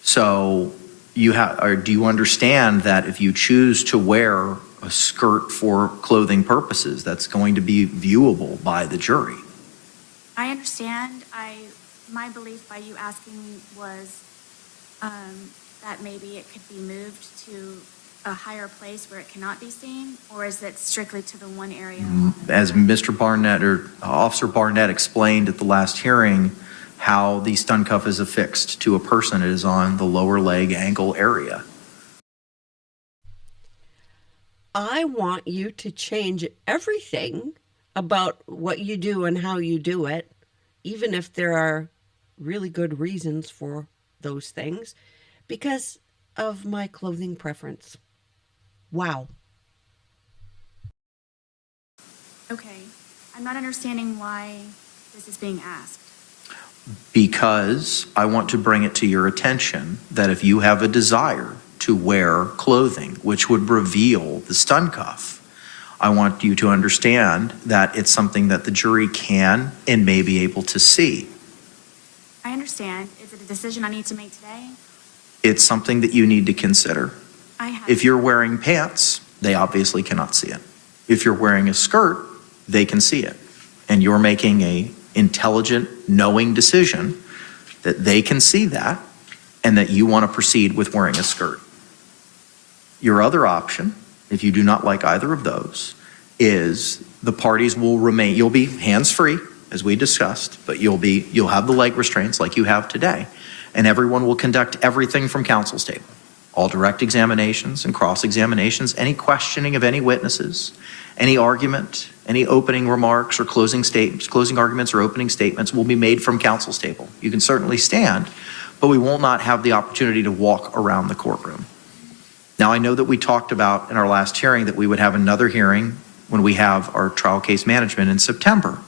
So do you understand that if you choose to wear a skirt for clothing purposes, that's going to be viewable by the jury? I understand. My belief by you asking was that maybe it could be moved to a higher place where it cannot be seen, or is it strictly to the one area? As Mr. Barnett or Officer Barnett explained at the last hearing, how the stun cuff is affixed to a person, it is on the lower leg ankle area. I want you to change everything about what you do and how you do it, even if there are really good reasons for those things, because of my clothing preference. Wow. Okay. I'm not understanding why this is being asked. Because I want to bring it to your attention that if you have a desire to wear clothing which would reveal the stun cuff, I want you to understand that it's something that the jury can and may be able to see. I understand. Is it a decision I need to make today? It's something that you need to consider. I have. If you're wearing pants, they obviously cannot see it. If you're wearing a skirt, they can see it. And you're making a intelligent, knowing decision that they can see that and that you want to proceed with wearing a skirt. Your other option, if you do not like either of those, is the parties will remain, you'll be hands-free, as we discussed, but you'll have the leg restraints like you have today, and everyone will conduct everything from counsel's table. all direct examinations and cross-examinations, any questioning of any witnesses, any argument, any opening remarks or closing arguments or opening statements will be made from counsel's table. You can certainly stand, but we will not have the opportunity to walk around the courtroom. Now, I know that we talked about in our last hearing that we would have another hearing when we have our trial case management in September,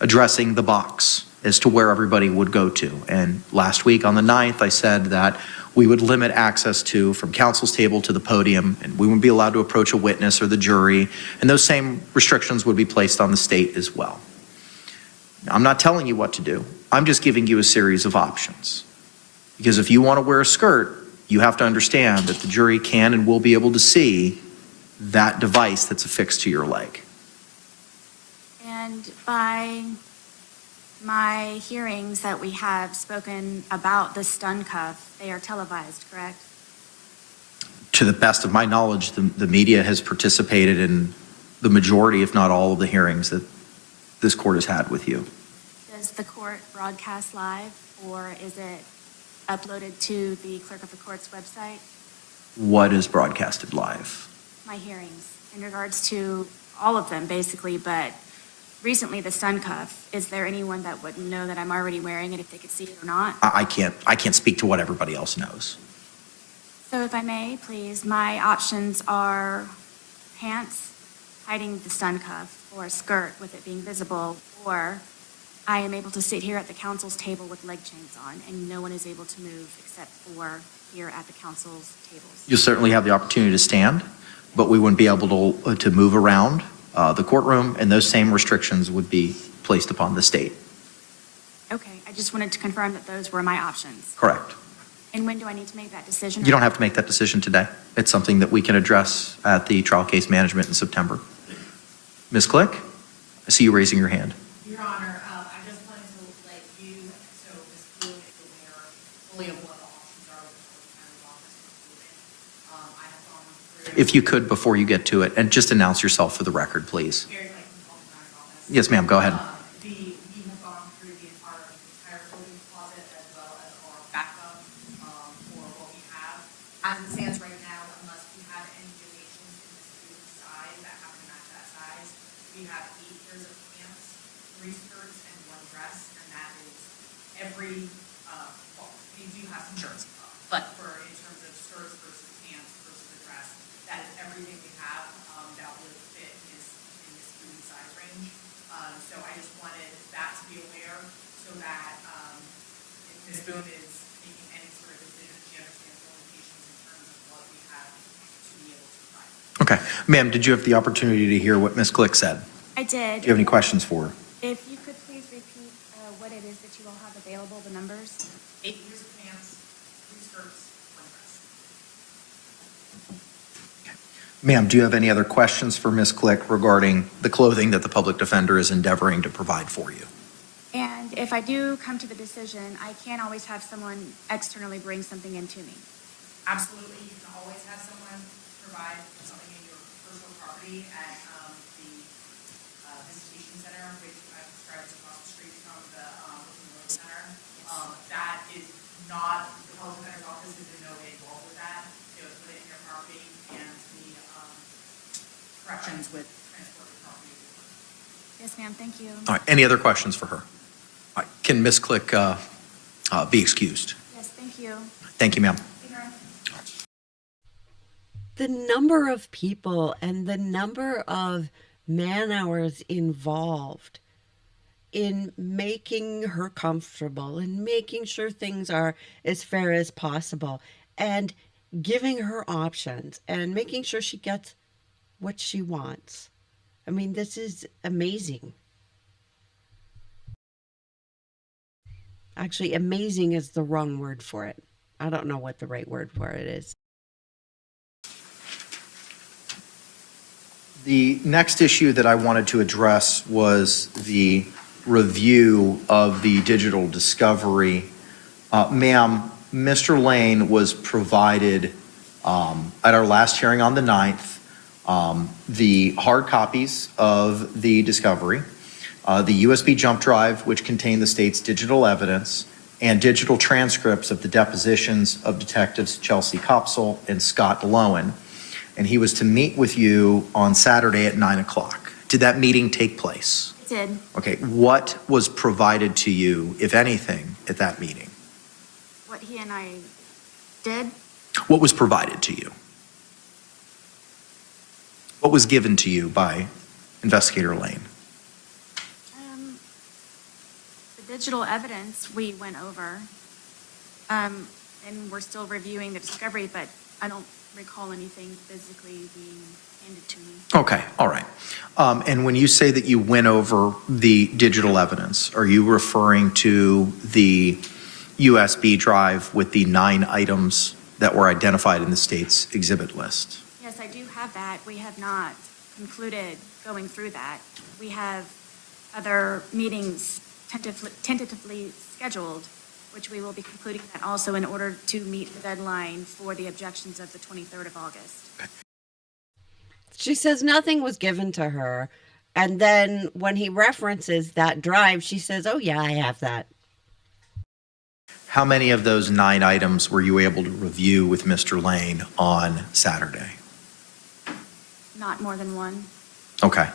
addressing the box as to where everybody would go to. And last week on the 9th, I said that we would limit access to from counsel's table to the podium, and we wouldn't be allowed to approach a witness or the jury, and those same restrictions would be placed on the state as well. Now, I'm not telling you what to do. I'm just giving you a series of options. Because if you want to wear a skirt, you have to understand that the jury can and will be able to see that device that's affixed to your leg. And by my hearings that we have spoken about the stun cuff, they are televised, correct? To the best of my knowledge, the media has participated in the majority, if not all, of the hearings that this court has had with you. Does the court broadcast live, or is it uploaded to the clerk of the court's website? What is broadcasted live? My hearings, in regards to all of them, basically, but recently the stun cuff. Is there anyone that would know that I'm already wearing it if they could see it or not? I can't speak to what everybody else knows. So if I may, please, my options are pants hiding the stun cuff, or a skirt with it being visible, or I am able to sit here at the council's table with leg chains on, and no one is able to move except for here at the council's tables. You'll certainly have the opportunity to stand, but we wouldn't be able to move around the courtroom, and those same restrictions would be placed upon the state. Okay, I just wanted to confirm that those were my options. Correct. And when do I need to make that decision? You don't have to make that decision today. It's something that we can address at the trial case management in September. Ms. Click, I see you raising your hand. Your Honor, I just wanted to let you, so Ms. Boone is aware fully of what the options are with the County Office for Boone. I have gone through. If you could, before you get to it, and just announce yourself for the record, please. Very like from the County Office. Yes, ma'am, go ahead. We have gone through the entire clothing closet as well as our backup for what we have. As it stands right now, unless we have any donations in this Boone size that happen to match that size, we have 8 pairs of pants, 3 skirts, and 1 dress, and that is every, well, we do have some shirts, but for in terms of skirts versus pants versus a dress, that is everything we have that would fit in this Boone size range. So I just wanted that to be aware so that if Ms. Boone is making any sort of decision, she understands the limitations in terms of what we have to be able to provide. Okay. Ma'am, did you have the opportunity to hear what Ms. Click said? I did. Do you have any questions for her? If you could please repeat what it is that you all have available, the numbers? 8 pairs of pants, 3 skirts, 1 dress. Ma'am, do you have any other questions for Ms. Click regarding the clothing that the public defender is endeavoring to provide for you? And if I do come to the decision, I can't always have someone externally bring something into me. Absolutely, you can always have someone provide something in your personal property at the visitation center, which I've described as across the street from the Wilson Center. That is not, the public defender's office is in no way involved with that. They would put it in your property, and the corrections would transport the property. Yes, ma'am, thank you. All right, any other questions for her? All right, can Ms. Click be excused? Yes, thank you. Thank you, ma'am. The number of people and the number of man hours involved in making her comfortable and making sure things are as fair as possible and giving her options and making sure she gets what she wants. I mean, this is amazing. Actually, amazing is the wrong word for it. I don't know what the right word for it is. The next issue that I wanted to address was the review of the digital discovery. Ma'am, Mr. Lane was provided at our last hearing on the 9th, the hard copies of the discovery, the USB jump drive, which contained the state's digital evidence, and digital transcripts of the depositions of Detectives Chelsea Copsell and Scott Lowen. And he was to meet with you on Saturday at 9 o'clock. Did that meeting take place? It did. Okay, what was provided to you, if anything, at that meeting? What he and I did, What was provided to you? What was given to you by Investigator Lane? the digital evidence we went over, and we're still reviewing the discovery, but I don't recall anything physically being handed to me. Okay, all right. And when you say that you went over the digital evidence, are you referring to the USB drive with the 9 items that were identified in the state's exhibit list? Yes, I do have that. We have not concluded going through that. We have other meetings tentatively scheduled, which we will be concluding that also in order to meet the deadline for the objections of the 23rd of August. She says nothing was given to her. And then when he references that drive, she says, oh, yeah, I have that. How many of those 9 items were you able to review with Mr. Lane on Saturday? Not more than one. Okay.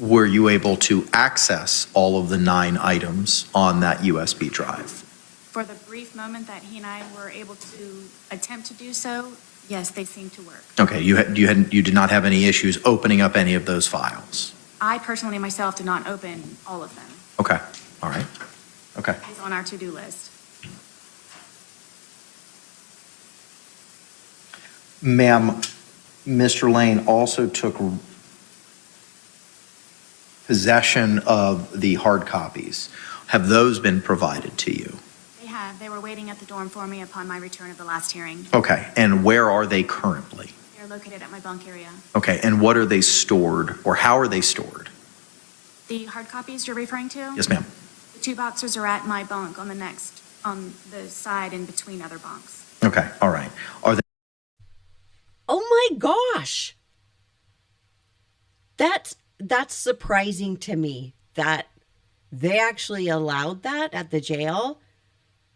Were you able to access all of the 9 items on that USB drive? For the brief moment that he and I were able to attempt to do so, yes, they seem to work. Okay, you did not have any issues opening up any of those files? I personally myself did not open all of them. Okay, all right, okay. It's on our to-do list. Ma'am, Mr. Lane also took possession of the hard copies. Have those been provided to you? They have. They were waiting at the dorm for me upon my return of the last hearing. Okay, and where are they currently? They're located at my bunk area. Okay, and what are they stored, or how are they stored? The hard copies you're referring to? Yes, ma'am. The 2 boxes are at my bunk on the side in between other bunks. Okay, all right. Are they Oh my gosh. That's surprising to me that they actually allowed that at the jail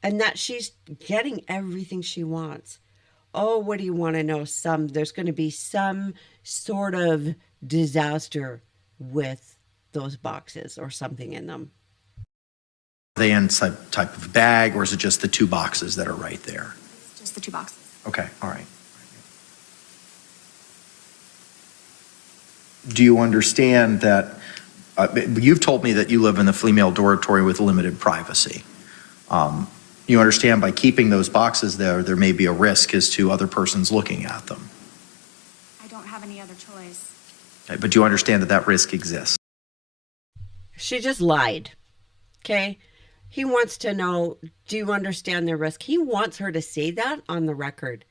and that she's getting everything she wants. Oh, what do you want to know? There's going to be some sort of disaster with those boxes or something in them. in some type of bag, or is it just the 2 boxes that are right there? It's just the 2 boxes. Okay, all right. Do you understand that, you've told me that you live in the female dormitory with limited privacy. You understand by keeping those boxes there may be a risk as to other persons looking at them. I don't have any other choice. Okay, but do you understand that that risk exists? She just lied. Okay? He wants to know, do you understand the risk? He wants her to say that on the record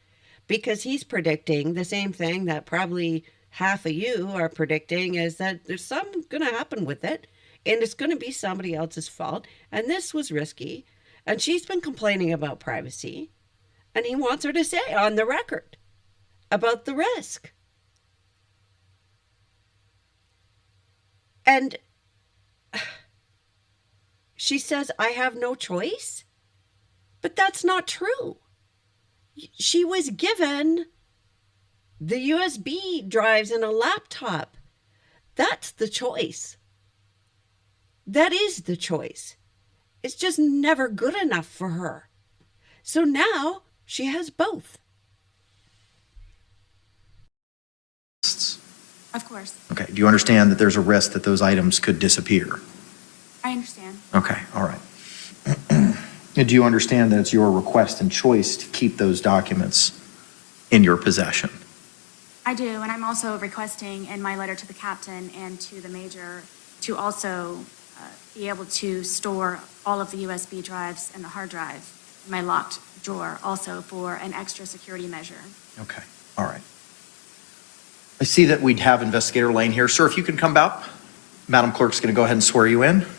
because he's predicting the same thing that probably half of you are predicting, is that there's something going to happen with it and it's going to be somebody else's fault. And this was risky. And she's been complaining about privacy. And he wants her to say on the record about the risk. And she says, I have no choice. But that's not true. She was given the USB drives and a laptop. That's the choice. That is the choice. It's just never good enough for her. So now she has both. Of course. Okay, do you understand that there's a risk that those items could disappear? I understand. Okay, all right. And do you understand that it's your request and choice to keep those documents in your possession? I do, and I'm also requesting in my letter to the captain and to the major to also be able to store all of the USB drives and the hard drive in my locked drawer also for an extra security measure. Okay, all right. I see that we'd have Investigator Lane here. Sir, if you can come up. Madam Clerk's going to go ahead and swear you in. Do you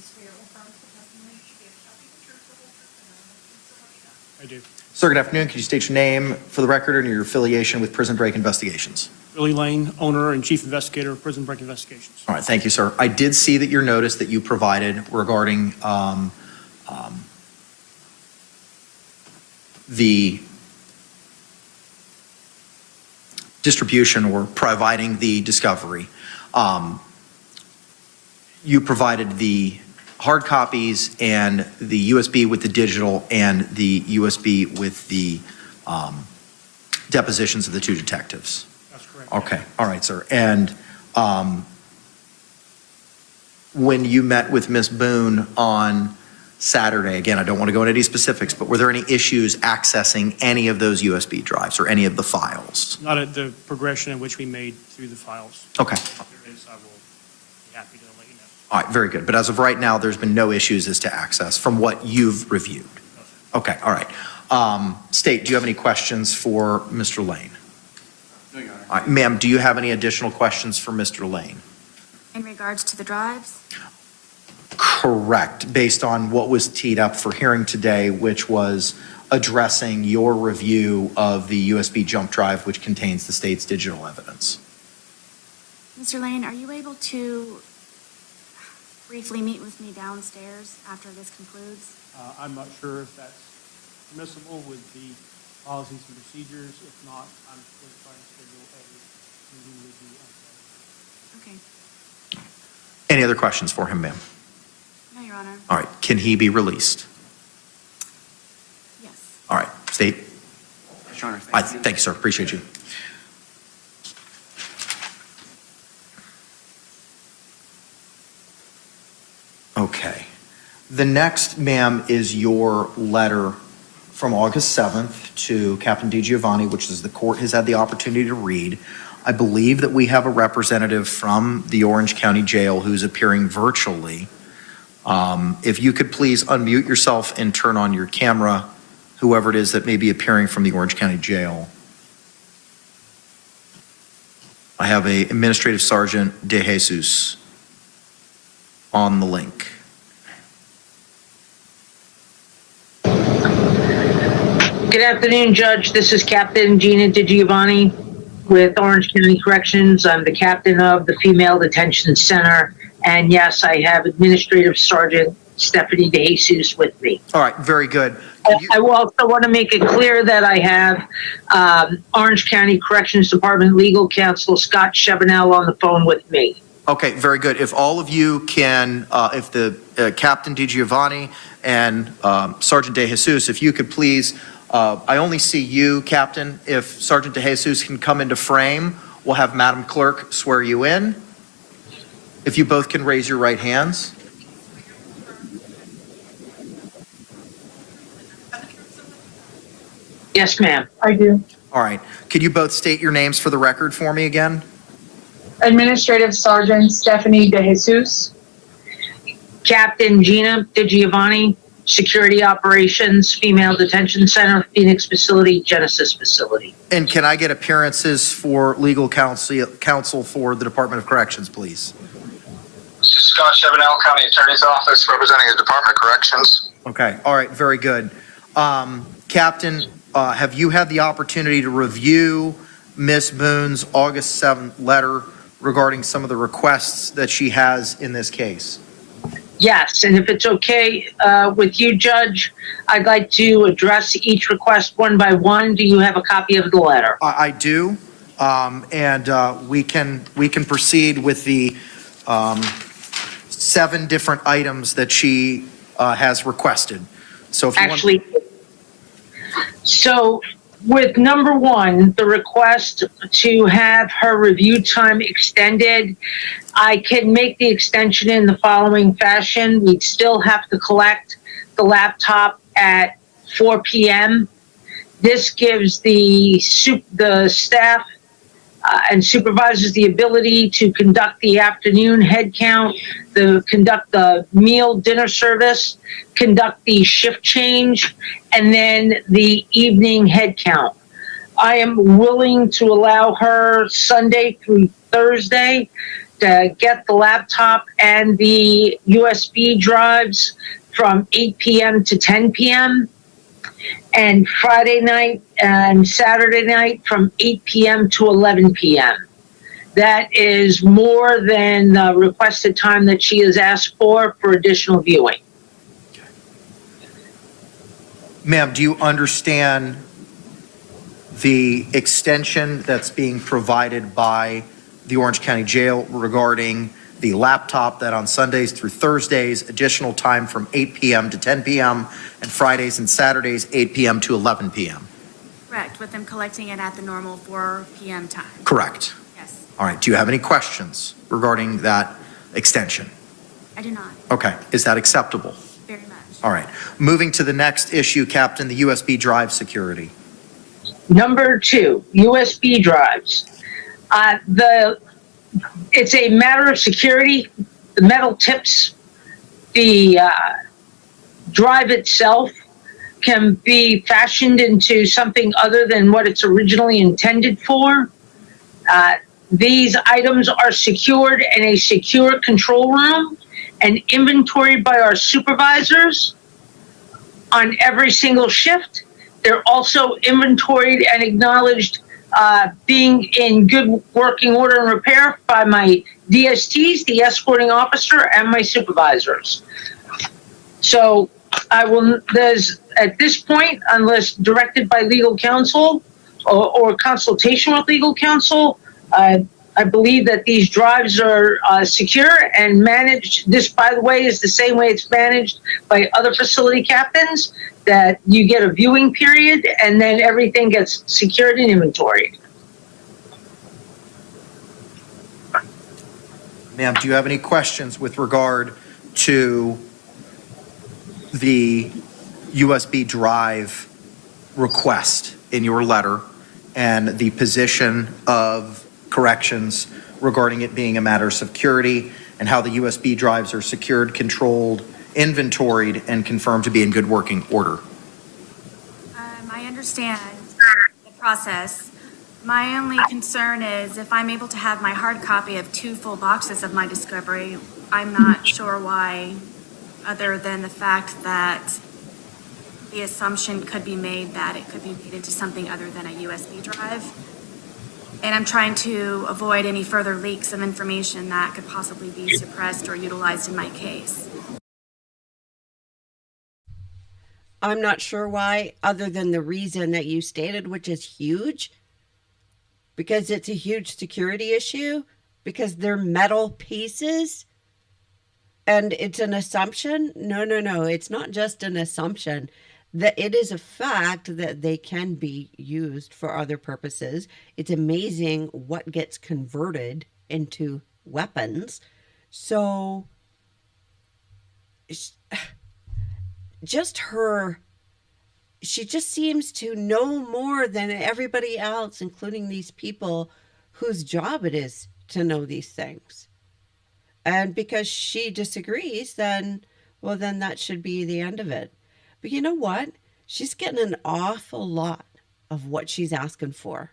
swear or affirm that the testimony you should give shall be the truth, the whole truth, and nothing but the truth, so help you God? I do. Sir, good afternoon. Could you state your name for the record and your affiliation with Prison Break Investigations? Billy Lane, owner and chief investigator of Prison Break Investigations. All right, thank you, sir. I did see that your notice that you provided regarding the distribution or providing the discovery. You provided the hard copies and the USB with the digital and the USB with the depositions of the two detectives. That's correct. Okay, all right, sir. And when you met with Ms. Boone on Saturday, again, I don't want to go into any specifics, but were there any issues accessing any of those USB drives or any of the files? Not at the progression in which we made through the files. Okay, If there is, I will be happy to let you know. all right, very good. But as of right now, there's been no issues as to access from what you've reviewed? Okay, all right. State, do you have any questions for Mr. Lane? No, Your Honor. All right, ma'am, do you have any additional questions for Mr. Lane? In regards to the drives? Correct, based on what was teed up for hearing today, which was addressing your review of the USB jump drive, which contains the state's digital evidence. Mr. Lane, are you able to briefly meet with me downstairs after this concludes? I'm not sure if that's permissible with the policies and procedures. If not, I'm going to try and schedule a meeting with you on Saturday. Okay. Any other questions for him, ma'am? No, Your Honor. All right, can he be released? Yes. All right, state. Yes, Your Honor. Thank you, sir, appreciate you. Okay. The next, ma'am, is your letter from August 7th to Captain DiGiovanni, which is the court has had the opportunity to read. I believe that we have a representative from the Orange County Jail who's appearing virtually. If you could please unmute yourself and turn on your camera, whoever it is that may be appearing from the Orange County Jail. I have a Administrative Sergeant De Jesus on the link. Good afternoon, Judge. This is Captain Gina DiGiovanni with Orange County Corrections. I'm the captain of the Female Detention Center. And yes, I have Administrative Sergeant Stephanie De Jesus with me. All right, very good. Can you- I will also want to make it clear that I have Orange County Corrections Department Legal Counsel Scott Chevenel on the phone with me. Okay, very good. If all of you can, if the Captain DiGiovanni and Sergeant De Jesus, if you could please, I only see you, Captain. If Sergeant De Jesus can come into frame, we'll have Madam Clerk swear you in. If you both can raise your right hands. Yes, ma'am. I do. All right. Could you both state your names for the record for me again? Administrative Sergeant Stephanie De Jesus. Captain Gina DiGiovanni, Security Operations, Female Detention Center, Phoenix Facility, Genesis Facility. And can I get appearances for legal counsel for the Department of Corrections, please? Scott Chevenel, County Attorney's Office, representing the Department of Corrections. Okay, all right, very good. Captain, have you had the opportunity to review Ms. Boone's August 7th letter regarding some of the requests that she has in this case? Yes, and if it's okay with you, Judge, I'd like to address each request one by one. Do you have a copy of the letter? I do, and we can proceed with the 7 different items that she has requested. So if you want. Actually, so with number 1, the request to have her review time extended, I can make the extension in the following fashion. We'd still have to collect the laptop at 4 p.m. This gives the staff and supervisors the ability to conduct the afternoon head count, conduct the meal dinner service, conduct the shift change, and then the evening head count. I am willing to allow her Sunday through Thursday to get the laptop and the USB drives from 8 p.m. to 10 p.m. and Friday night and Saturday night from 8 p.m. to 11 p.m. That is more than the requested time that she has asked for additional viewing. Ma'am, do you understand the extension that's being provided by the Orange County Jail regarding the laptop, that on Sundays through Thursdays, additional time from 8 p.m. to 10 p.m., and Fridays and Saturdays, 8 p.m. to 11 p.m.? Correct, with them collecting it at the normal 4 p.m. time. Correct. Yes, All right. Do you have any questions regarding that extension? I do not, Okay. Is that acceptable? very much. All right. Moving to the next issue, Captain, the USB drive security. Number 2, USB drives. It's a matter of security. The metal tips, the drive itself can be fashioned into something other than what it's originally intended for. These items are secured in a secure control room and inventoried by our supervisors on every single shift. They're also inventoried and acknowledged being in good working order and repair by my DSTs, the escorting officer, and my supervisors. So there's, at this point, unless directed by legal counsel or consultation with legal counsel, I believe that these drives are secure and managed. This, by the way, is the same way it's managed by other facility captains, that you get a viewing period and then everything gets secured and inventoried. Ma'am, do you have any questions with regard to the USB drive request in your letter and the position of corrections regarding it being a matter of security, and how the USB drives are secured, controlled, inventoried, and confirmed to be in good working order? I understand the process. My only concern is if I'm able to have my hard copy of 2 full boxes of my discovery, I'm not sure why, other than the fact that the assumption could be made that it could be made into something other than a USB drive. And I'm trying to avoid any further leaks of information that could possibly be suppressed or utilized in my case. I'm not sure why, other than the reason that you stated, which is huge, because it's a huge security issue, because they're metal pieces, and it's an assumption. No, it's not just an assumption. That it is a fact that they can be used for other purposes. It's amazing what gets converted into weapons. So just her, she just seems to know more than everybody else, including these people whose job it is to know these things. And because she disagrees, then that should be the end of it. But you know what? She's getting an awful lot of what she's asking for.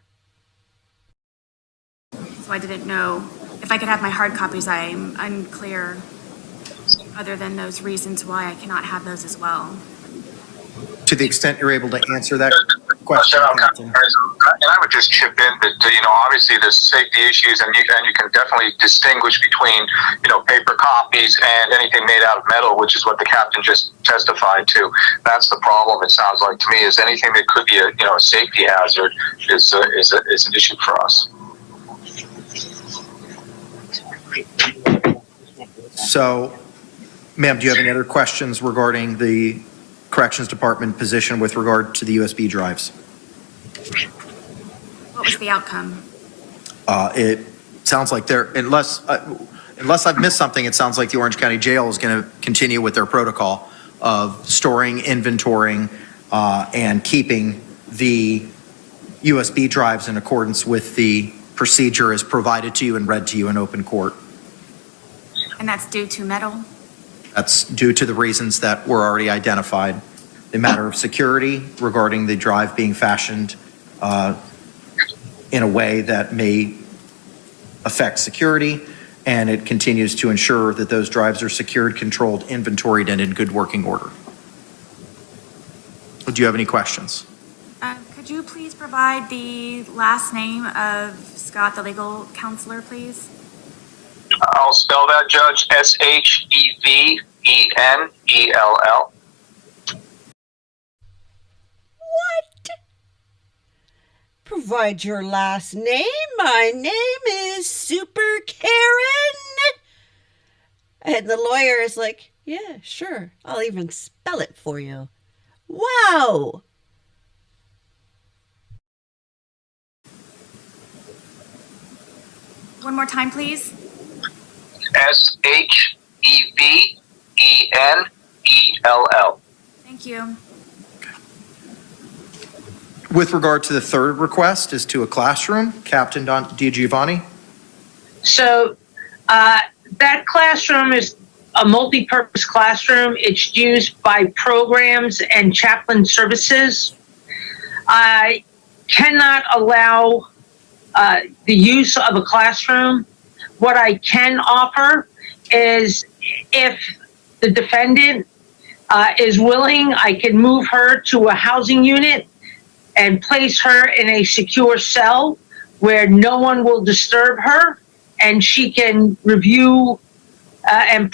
So I didn't know if I could have my hard copies. I'm unclear, other than those reasons why I cannot have those as well. To the extent you're able to answer that question, Captain. And I would just chip in that, obviously there's safety issues, and you can definitely distinguish between, paper copies and anything made out of metal, which is what the captain just testified to. That's the problem, it sounds like to me, is anything that could be a safety hazard is an issue for us. So, ma'am, do you have any other questions regarding the Corrections Department position with regard to the USB drives? What was the outcome? It sounds like unless I've missed something, it sounds like the Orange County Jail is going to continue with their protocol of storing, inventorying, and keeping the USB drives in accordance with the procedure as provided to you and read to you in open court. And that's due to metal? That's due to the reasons that were already identified. The matter of security regarding the drive being fashioned in a way that may affect security, and it continues to ensure that those drives are secured, controlled, inventoried, and in good working order. Do you have any questions? Could you please provide the last name of Scott, the legal counselor, please? I'll spell that, Judge. Shevennell. What? Provide your last name. My name is Super Karen. And the lawyer is like, yeah, sure. I'll even spell it for you. Wow. One more time, please. Shevennell. Thank you. With regard to the third request is to a classroom, Captain DiGiovanni. So that classroom is a multi-purpose classroom. It's used by programs and chaplain services. I cannot allow the use of a classroom. What I can offer is if the defendant is willing, I can move her to a housing unit and place her in a secure cell where no one will disturb her, and she can review and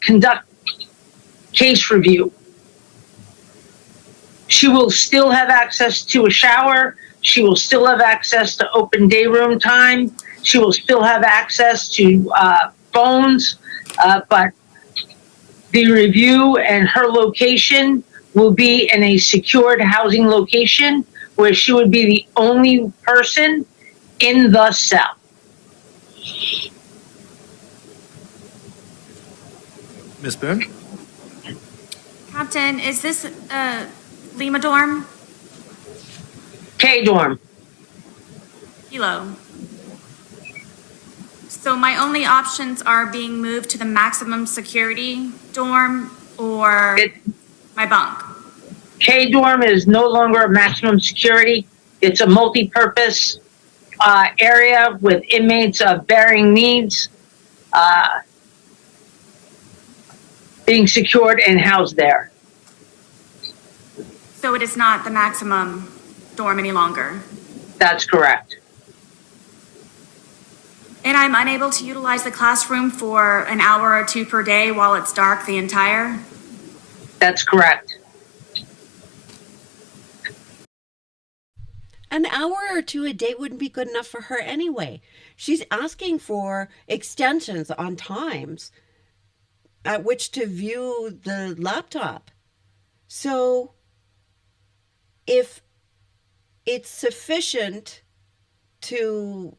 conduct case review. She will still have access to a shower. She will still have access to open day room time. She will still have access to phones, but the review and her location will be in a secured housing location where she would be the only person in the cell. Ms. Boone? Captain, is this Lima dorm? K dorm. Kilo. So my only options are being moved to the maximum security dorm or my bunk. K dorm is no longer a maximum security. It's a multi-purpose area with inmates of varying needs being secured and housed there. So it is not the maximum dorm any longer. That's correct. And I'm unable to utilize the classroom for an hour or two per day while it's dark the entire? That's correct. An hour or two a day wouldn't be good enough for her anyway. She's asking for extensions on times at which to view the laptop. So if it's sufficient to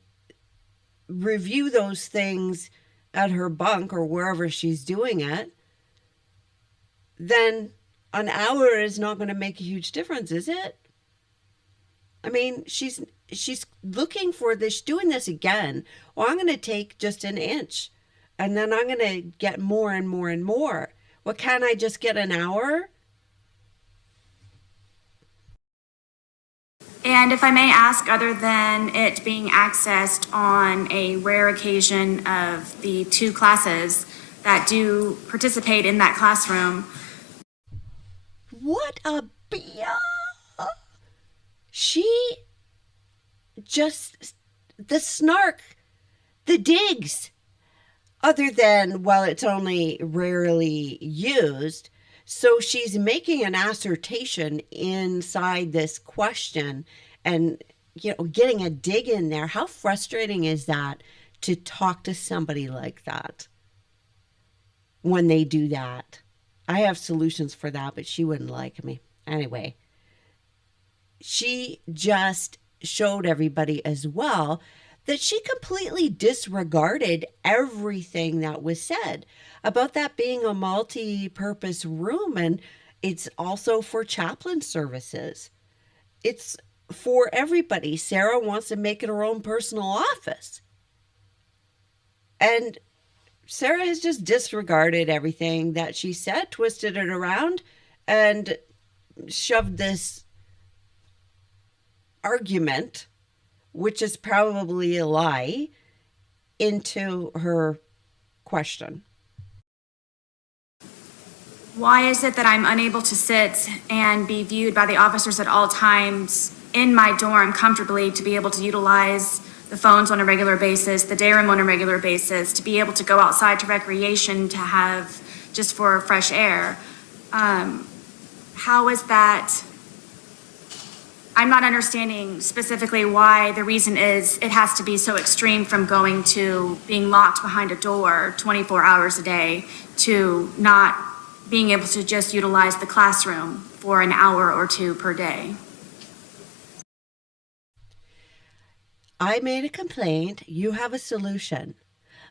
review those things at her bunk or wherever she's doing it, then an hour is not going to make a huge difference, is it? I mean, she's looking for this, doing this again. Well, I'm going to take just an inch, and then I'm going to get more and more and more. Well, can't I just get an hour? And if I may ask, other than it being accessed on a rare occasion of the two classes that do participate in that classroom. What a she just, the snark, the digs, other than, well, it's only rarely used. So she's making an assertion inside this question and, getting a dig in there. How frustrating is that to talk to somebody like that when they do that? I have solutions for that, but she wouldn't like me. Anyway, she just showed everybody as well that she completely disregarded everything that was said about that being a multi-purpose room, and it's also for chaplain services. It's for everybody. Sarah wants to make it her own personal office. And Sarah has just disregarded everything that she said, twisted it around, and shoved this argument, which is probably a lie, into her question. Why is it that I'm unable to sit and be viewed by the officers at all times in my dorm comfortably, to be able to utilize the phones on a regular basis, the day room on a regular basis, to be able to go outside to recreation, to have just for fresh air? How is that? I'm not understanding specifically why the reason is it has to be so extreme from going to being locked behind a door 24 hours a day to not being able to just utilize the classroom for an hour or two per day. I made a complaint. You have a solution.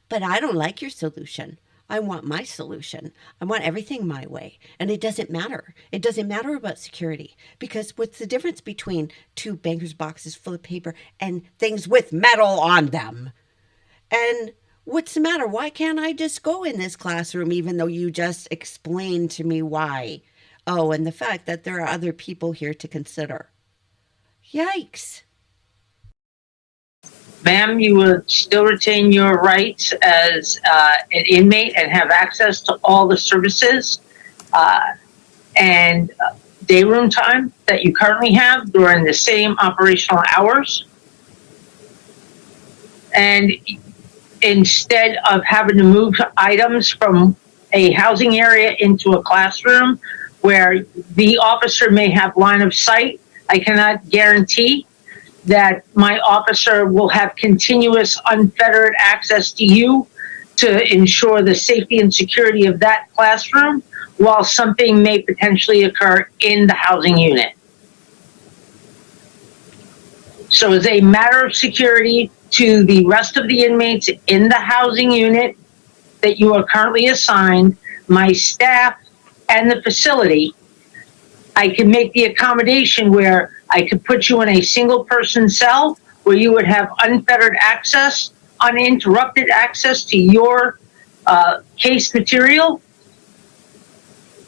But I don't like your solution. I want my solution. I want everything my way. And it doesn't matter. It doesn't matter about security. Because what's the difference between two banker's boxes full of paper and things with metal on them? And what's the matter? Why can't I just go in this classroom even though you just explained to me why? Oh, and the fact that there are other people here to consider. Yikes. Ma'am, you will still retain your rights as an inmate and have access to all the services and day room time that you currently have during the same operational hours. And instead of having to move items from a housing area into a classroom where the officer may have line of sight, I cannot guarantee that my officer will have continuous unfettered access to you to ensure the safety and security of that classroom while something may potentially occur in the housing unit. So as a matter of security to the rest of the inmates in the housing unit that you are currently assigned, my staff and the facility, I can make the accommodation where I could put you in a single person cell where you would have unfettered access, uninterrupted access to your case material,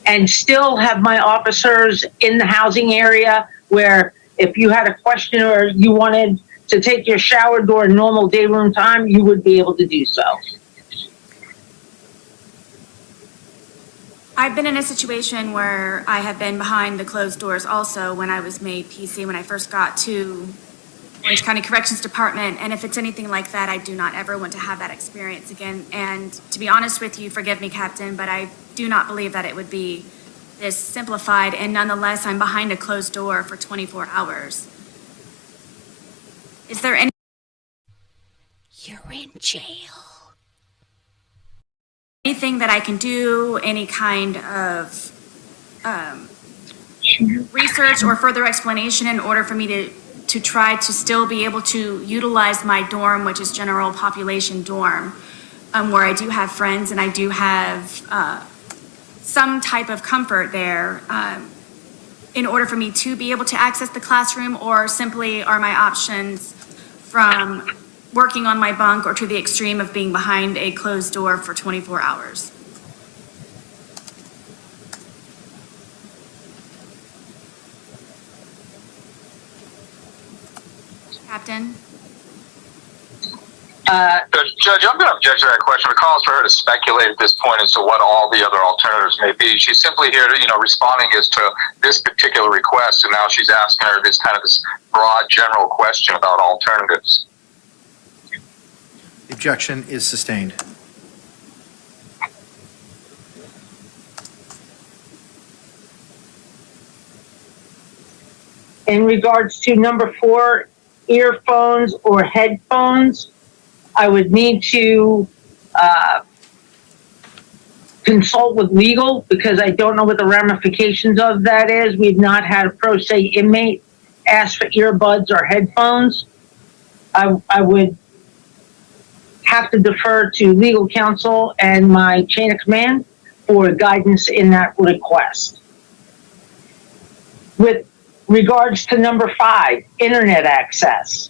and still have my officers in the housing area where if you had a question or you wanted to take your shower during normal day room time, you would be able to do so. I've been in a situation where I have been behind the closed doors also when I was made PC, when I first got to Orange County Corrections Department. And if it's anything like that, I do not ever want to have that experience again. And to be honest with you, forgive me, Captain, but I do not believe that it would be this simplified. And nonetheless, I'm behind a closed door for 24 hours. Is there any? You're in jail. Anything that I can do, any kind of research or further explanation in order for me to try to still be able to utilize my dorm, which is general population dorm, where I do have friends and I do have some type of comfort there, in order for me to be able to access the classroom, or simply are my options from working on my bunk or to the extreme of being behind a closed door for 24 hours? Captain? Judge, I'm going to object to that question. It calls for her to speculate at this point as to what all the other alternatives may be. She's simply here to, responding as to this particular request, and now she's asking her this broad general question about alternatives. The objection is sustained. In regards to number 4, earphones or headphones, I would need to consult with legal because I don't know what the ramifications of that is. We've not had a pro se inmate ask for earbuds or headphones. I would have to defer to legal counsel and my chain of command for guidance in that request. With regards to number 5, internet access.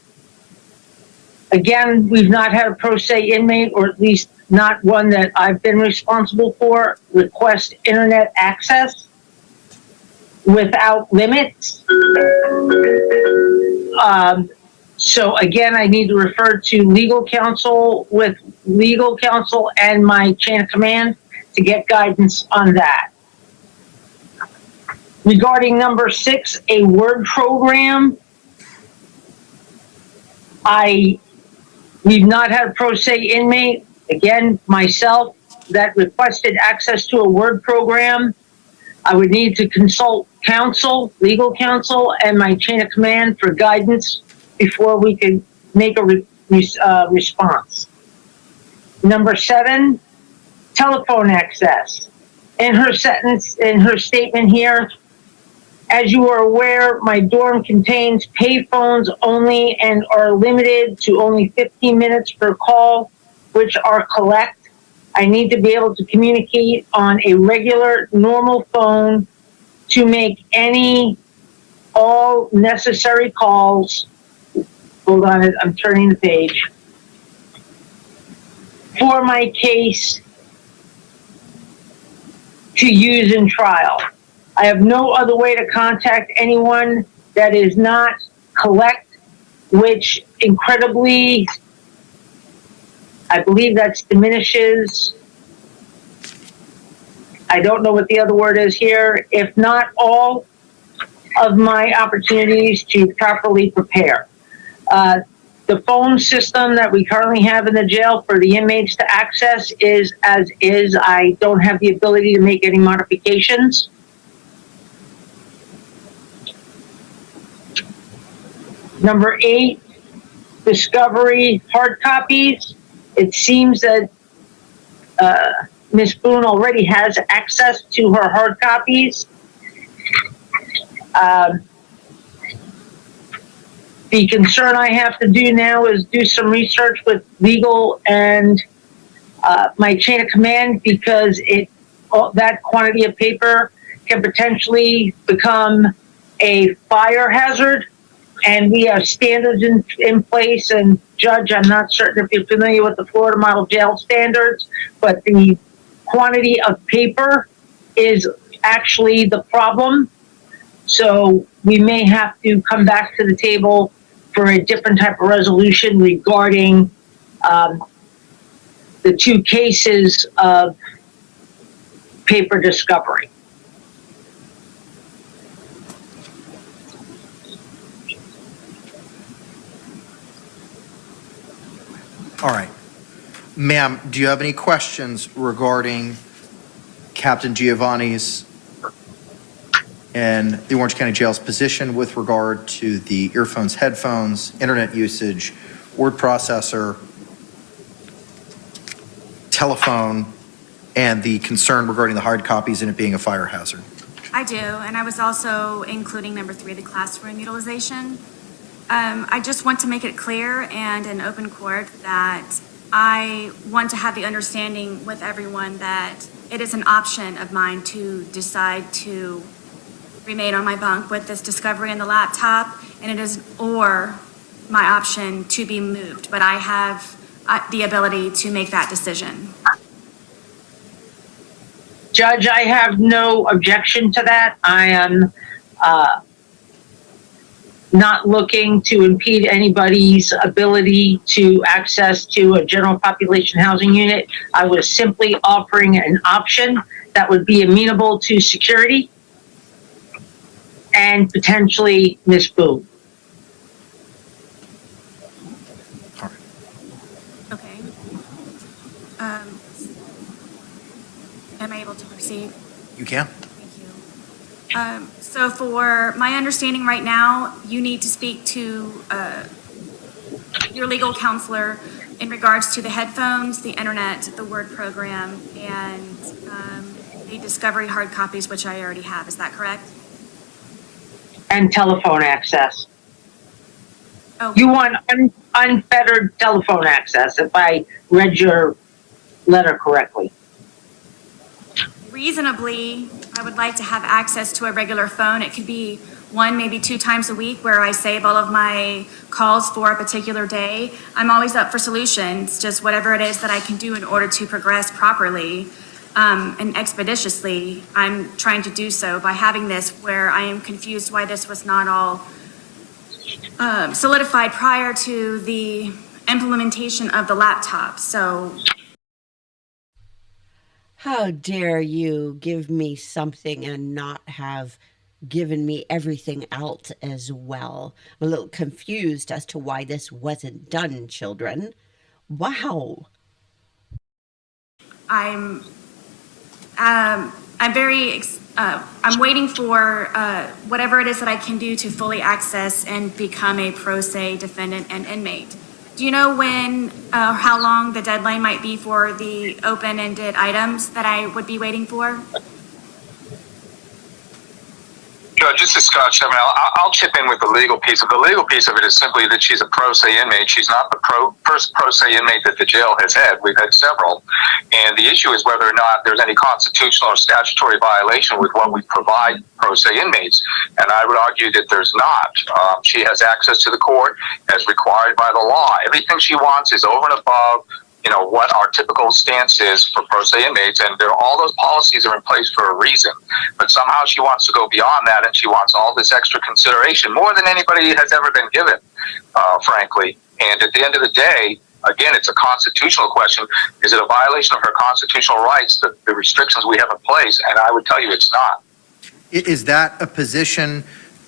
Again, we've not had a pro se inmate, or at least not one that I've been responsible for, request internet access without limits. So again, I need to refer to legal counsel with legal counsel and my chain of command to get guidance on that. Regarding number 6, a word program, we've not had a pro se inmate, again, myself, that requested access to a word program. I would need to consult counsel, legal counsel, and my chain of command for guidance before we could make a response. Number 7, telephone access. In her statement here, as you are aware, my dorm contains payphones only and are limited to only 15 minutes per call, which are collect. I need to be able to communicate on a regular, normal phone to make all necessary calls. Hold on, I'm turning the page. For my case to use in trial. I have no other way to contact anyone that is not collect, which incredibly, I believe that's diminishes. I don't know what the other word is here. If not all of my opportunities to properly prepare. The phone system that we currently have in the jail for the inmates to access is as is. I don't have the ability to make any modifications. Number 8, discovery hard copies. It seems that Ms. Boone already has access to her hard copies. The concern I have to do now is do some research with legal and my chain of command, because that quantity of paper can potentially become a fire hazard. And we have standards in place. And Judge, I'm not certain if you're familiar with the Florida Model Jail standards, but the quantity of paper is actually the problem. So we may have to come back to the table for a different type of resolution regarding the 2 cases of paper discovery. All right. Ma'am, do you have any questions regarding Captain Giovanni's and the Orange County Jail's position with regard to the earphones, headphones, internet usage, word processor, telephone, and the concern regarding the hard copies and it being a fire hazard? I do, and I was also including number 3, the classroom utilization. I just want to make it clear and in open court that I want to have the understanding with everyone that it is an option of mine to decide to remain on my bunk with this discovery in the laptop, and it is or my option to be moved, but I have the ability to make that decision. Judge, I have no objection to that. I am not looking to impede anybody's ability to access to a general population housing unit. I was simply offering an option that would be amenable to security and potentially Ms. Boone. Okay. Am I able to proceed? You can. Thank you. So for my understanding right now, you need to speak to your legal counselor in regards to the headphones, the internet, the Word program, and the discovery hard copies, which I already have. Is that correct? And telephone access. Oh, You want unfettered telephone access, if I read your letter correctly. reasonably, I would like to have access to a regular phone. It could be 1, maybe 2 times a week where I save all of my calls for a particular day. I'm always up for solutions, just whatever it is that I can do in order to progress properly and expeditiously. I'm trying to do so by having this where I am confused why this was not all solidified prior to the implementation of the laptop. So How dare you give me something and not have given me everything else as well. I'm a little confused as to why this wasn't done, children. Wow. I'm, I'm waiting for whatever it is that I can do to fully access and become a pro se defendant and inmate. Do you know when, how long the deadline might be for the open-ended items that I would be waiting for? Judge, this is Scott Chapman. I'll chip in with the legal piece of it. The legal piece of it is simply that she's a pro se inmate. She's not the first pro se inmate that the jail has had. We've had several. And the issue is whether or not there's any constitutional or statutory violation with what we provide pro se inmates. And I would argue that there's not. She has access to the court as required by the law. Everything she wants is over and above what our typical stance is for pro se inmates, and all those policies are in place for a reason. But somehow she wants to go beyond that, and she wants all this extra consideration, more than anybody has ever been given, frankly. And at the end of the day, again, it's a constitutional question. Is it a violation of her constitutional rights, the restrictions we have in place? And I would tell you it's not. Is that a position,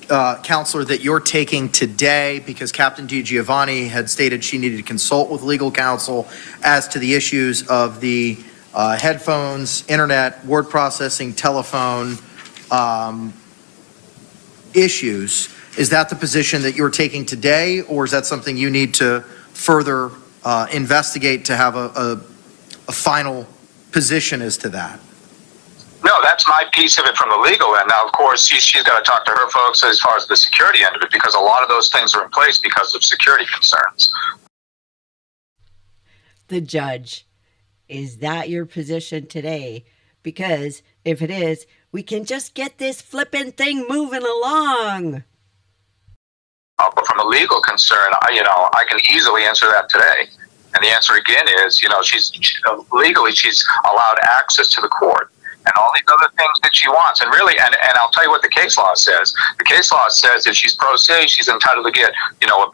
Counselor, that you're taking today? Because Captain DiGiovanni had stated she needed to consult with legal counsel as to the issues of the headphones, internet, word processing, telephone issues. Is that the position that you're taking today, or is that something you need to further investigate to have a final position as to that? No, that's my piece of it from the legal end. Now, of course, she's got to talk to her folks as far as the security end of it, because a lot of those things are in place because of security concerns. The judge, is that your position today? Because if it is, we can just get this flippin' thing moving along. But from a legal concern, I can easily answer that today. And the answer again is, legally she's allowed access to the court and all these other things that she wants. And really, and I'll tell you what the case law says. The case law says if she's pro se, she's entitled to get, a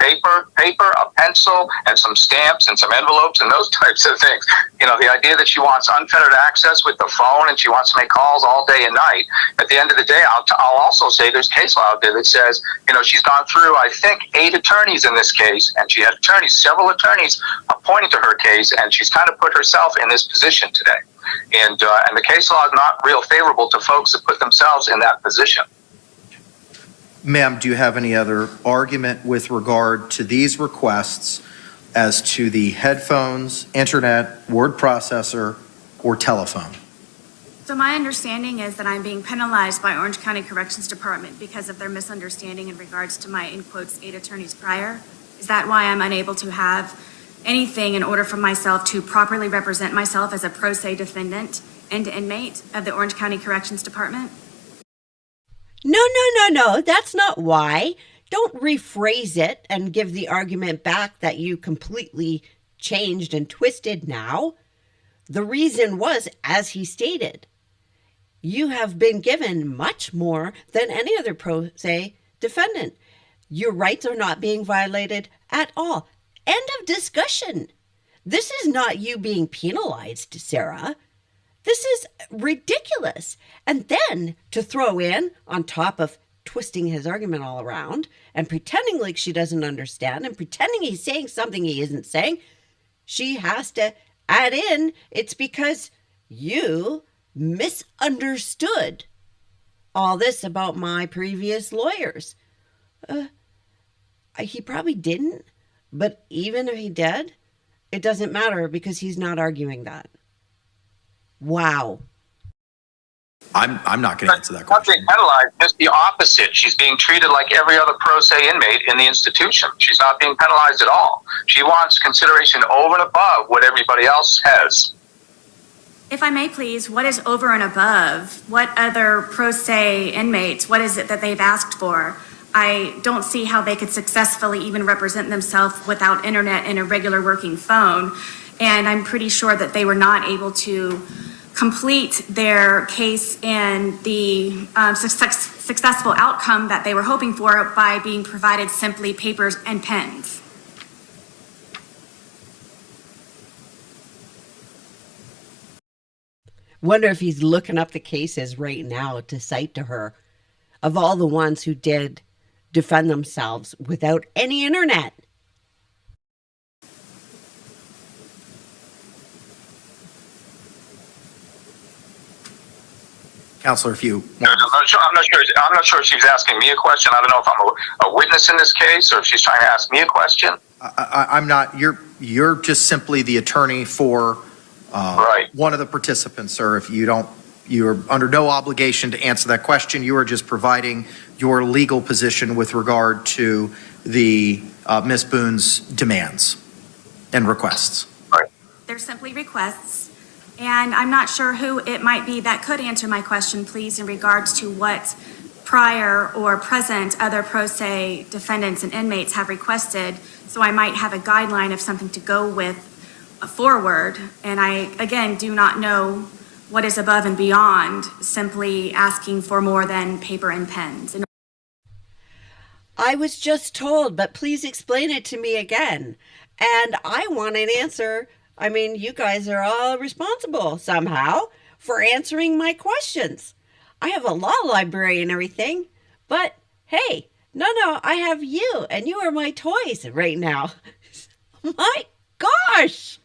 paper, a pencil, and some stamps and some envelopes and those types of things. The idea that she wants unfettered access with the phone and she wants to make calls all day and night. At the end of the day, I'll also say there's case law out there that says, she's gone through, I think, 8 attorneys in this case, and she had several attorneys appointed to her case, and she's kind of put herself in this position today. And the case law is not real favorable to folks that put themselves in that position. Ma'am, do you have any other argument with regard to these requests as to the headphones, internet, word processor, or telephone? So my understanding is that I'm being penalized by Orange County Corrections Department because of their misunderstanding in regards to my, in quotes, 8 attorneys prior. Is that why I'm unable to have anything in order for myself to properly represent myself as a pro se defendant and inmate of the Orange County Corrections Department? No. That's not why. Don't rephrase it and give the argument back that you completely changed and twisted now. The reason was, as he stated, you have been given much more than any other pro se defendant. Your rights are not being violated at all. End of discussion. This is not you being penalized, Sarah. This is ridiculous. And then to throw in, on top of twisting his argument all around and pretending like she doesn't understand and pretending he's saying something he isn't saying, she has to add in, it's because you misunderstood all this about my previous lawyers. He probably didn't, but even if he did, it doesn't matter because he's not arguing that. Wow. I'm not going to answer that Not question. being penalized, just the opposite. She's being treated like every other pro se inmate in the institution. She's not being penalized at all. She wants consideration over and above what everybody else has. If I may please, what is over and above? What other pro se inmates, what is it that they've asked for? I don't see how they could successfully even represent themselves without internet and a regular working phone. And I'm pretty sure that they were not able to complete their case and the successful outcome that they were hoping for by being provided simply papers and pens. Wonder if he's looking up the cases right now to cite to her. of all the ones who did defend themselves without any internet. Counselor, if you I'm not sure if she's asking me a question. I don't know if I'm a witness in this case or if she's trying to ask me a question. I'm not, you're just simply the attorney for Right. one of the participants, sir. If you don't, you're under no obligation to answer that question. You are just providing your legal position with regard to the Ms. Boone's demands and requests. They're simply requests, and I'm not sure who it might be that could answer my question, please, in regards to what prior or present other pro se defendants and inmates have requested, so I might have a guideline of something to go with forward. And I, again, do not know what is above and beyond simply asking for more than paper and pens. I was just told, but please explain it to me again. And I want an answer. I mean, you guys are all responsible somehow for answering my questions. I have a law library and everything, but hey, no, I have you, and you are my toys right now. My gosh!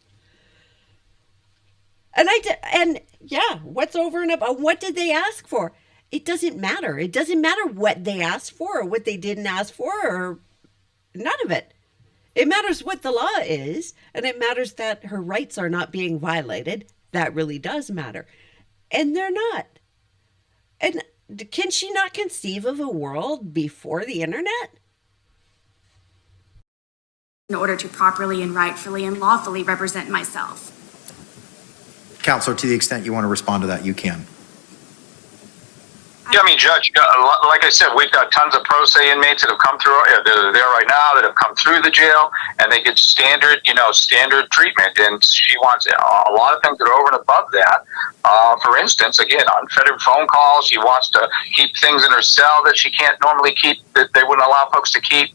And yeah, what's over and above? What did they ask for? It doesn't matter. It doesn't matter what they asked for or what they didn't ask for or none of it. It matters what the law is, and it matters that her rights are not being violated. That really does matter. And they're not. And can she not conceive of a world before the internet? In order to properly and rightfully and lawfully represent myself. Counselor, to the extent you want to respond to that, you can. Yeah, I mean, Judge, like I said, we've got tons of pro se inmates that have come through, that are there right now, that have come through the jail, and they get standard treatment. And she wants a lot of things that are over and above that. For instance, again, unfettered phone calls. She wants to keep things in her cell that she can't normally keep, that they wouldn't allow folks to keep.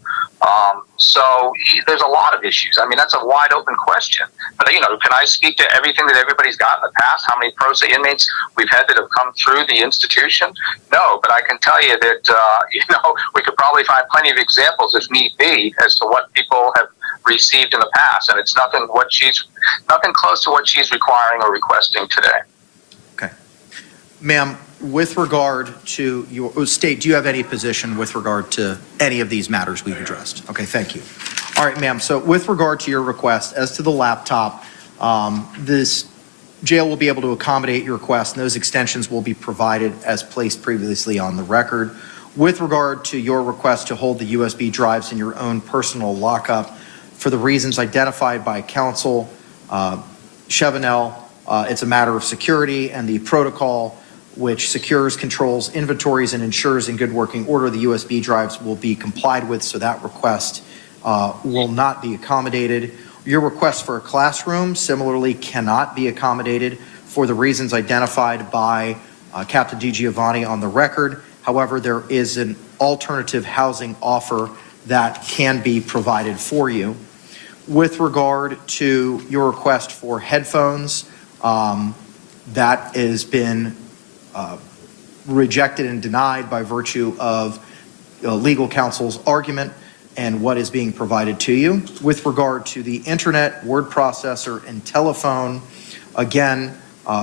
So there's a lot of issues. I mean, that's a wide open question. But, can I speak to everything that everybody's got in the past? How many pro se inmates we've had that have come through the institution? No, but I can tell you that, we could probably find plenty of examples if need be as to what people have received in the past. And it's nothing close to what she's requiring or requesting today. Okay. Ma'am, with regard to your state, do you have any position with regard to any of these matters we've addressed? Okay, thank you. All right, ma'am. So with regard to your request as to the laptop, this jail will be able to accommodate your request, and those extensions will be provided as placed previously on the record. With regard to your request to hold the USB drives in your own personal lockup, for the reasons identified by counsel Chevenel, it's a matter of security and the protocol which secures, controls inventories, and ensures in good working order the USB drives will be complied with, so that request will not be accommodated. Your request for a classroom similarly cannot be accommodated for the reasons identified by Captain DiGiovanni on the record. However, there is an alternative housing offer that can be provided for you. With regard to your request for headphones, that has been rejected and denied by virtue of legal counsel's argument and what is being provided to you. With regard to the internet, word processor, and telephone, again,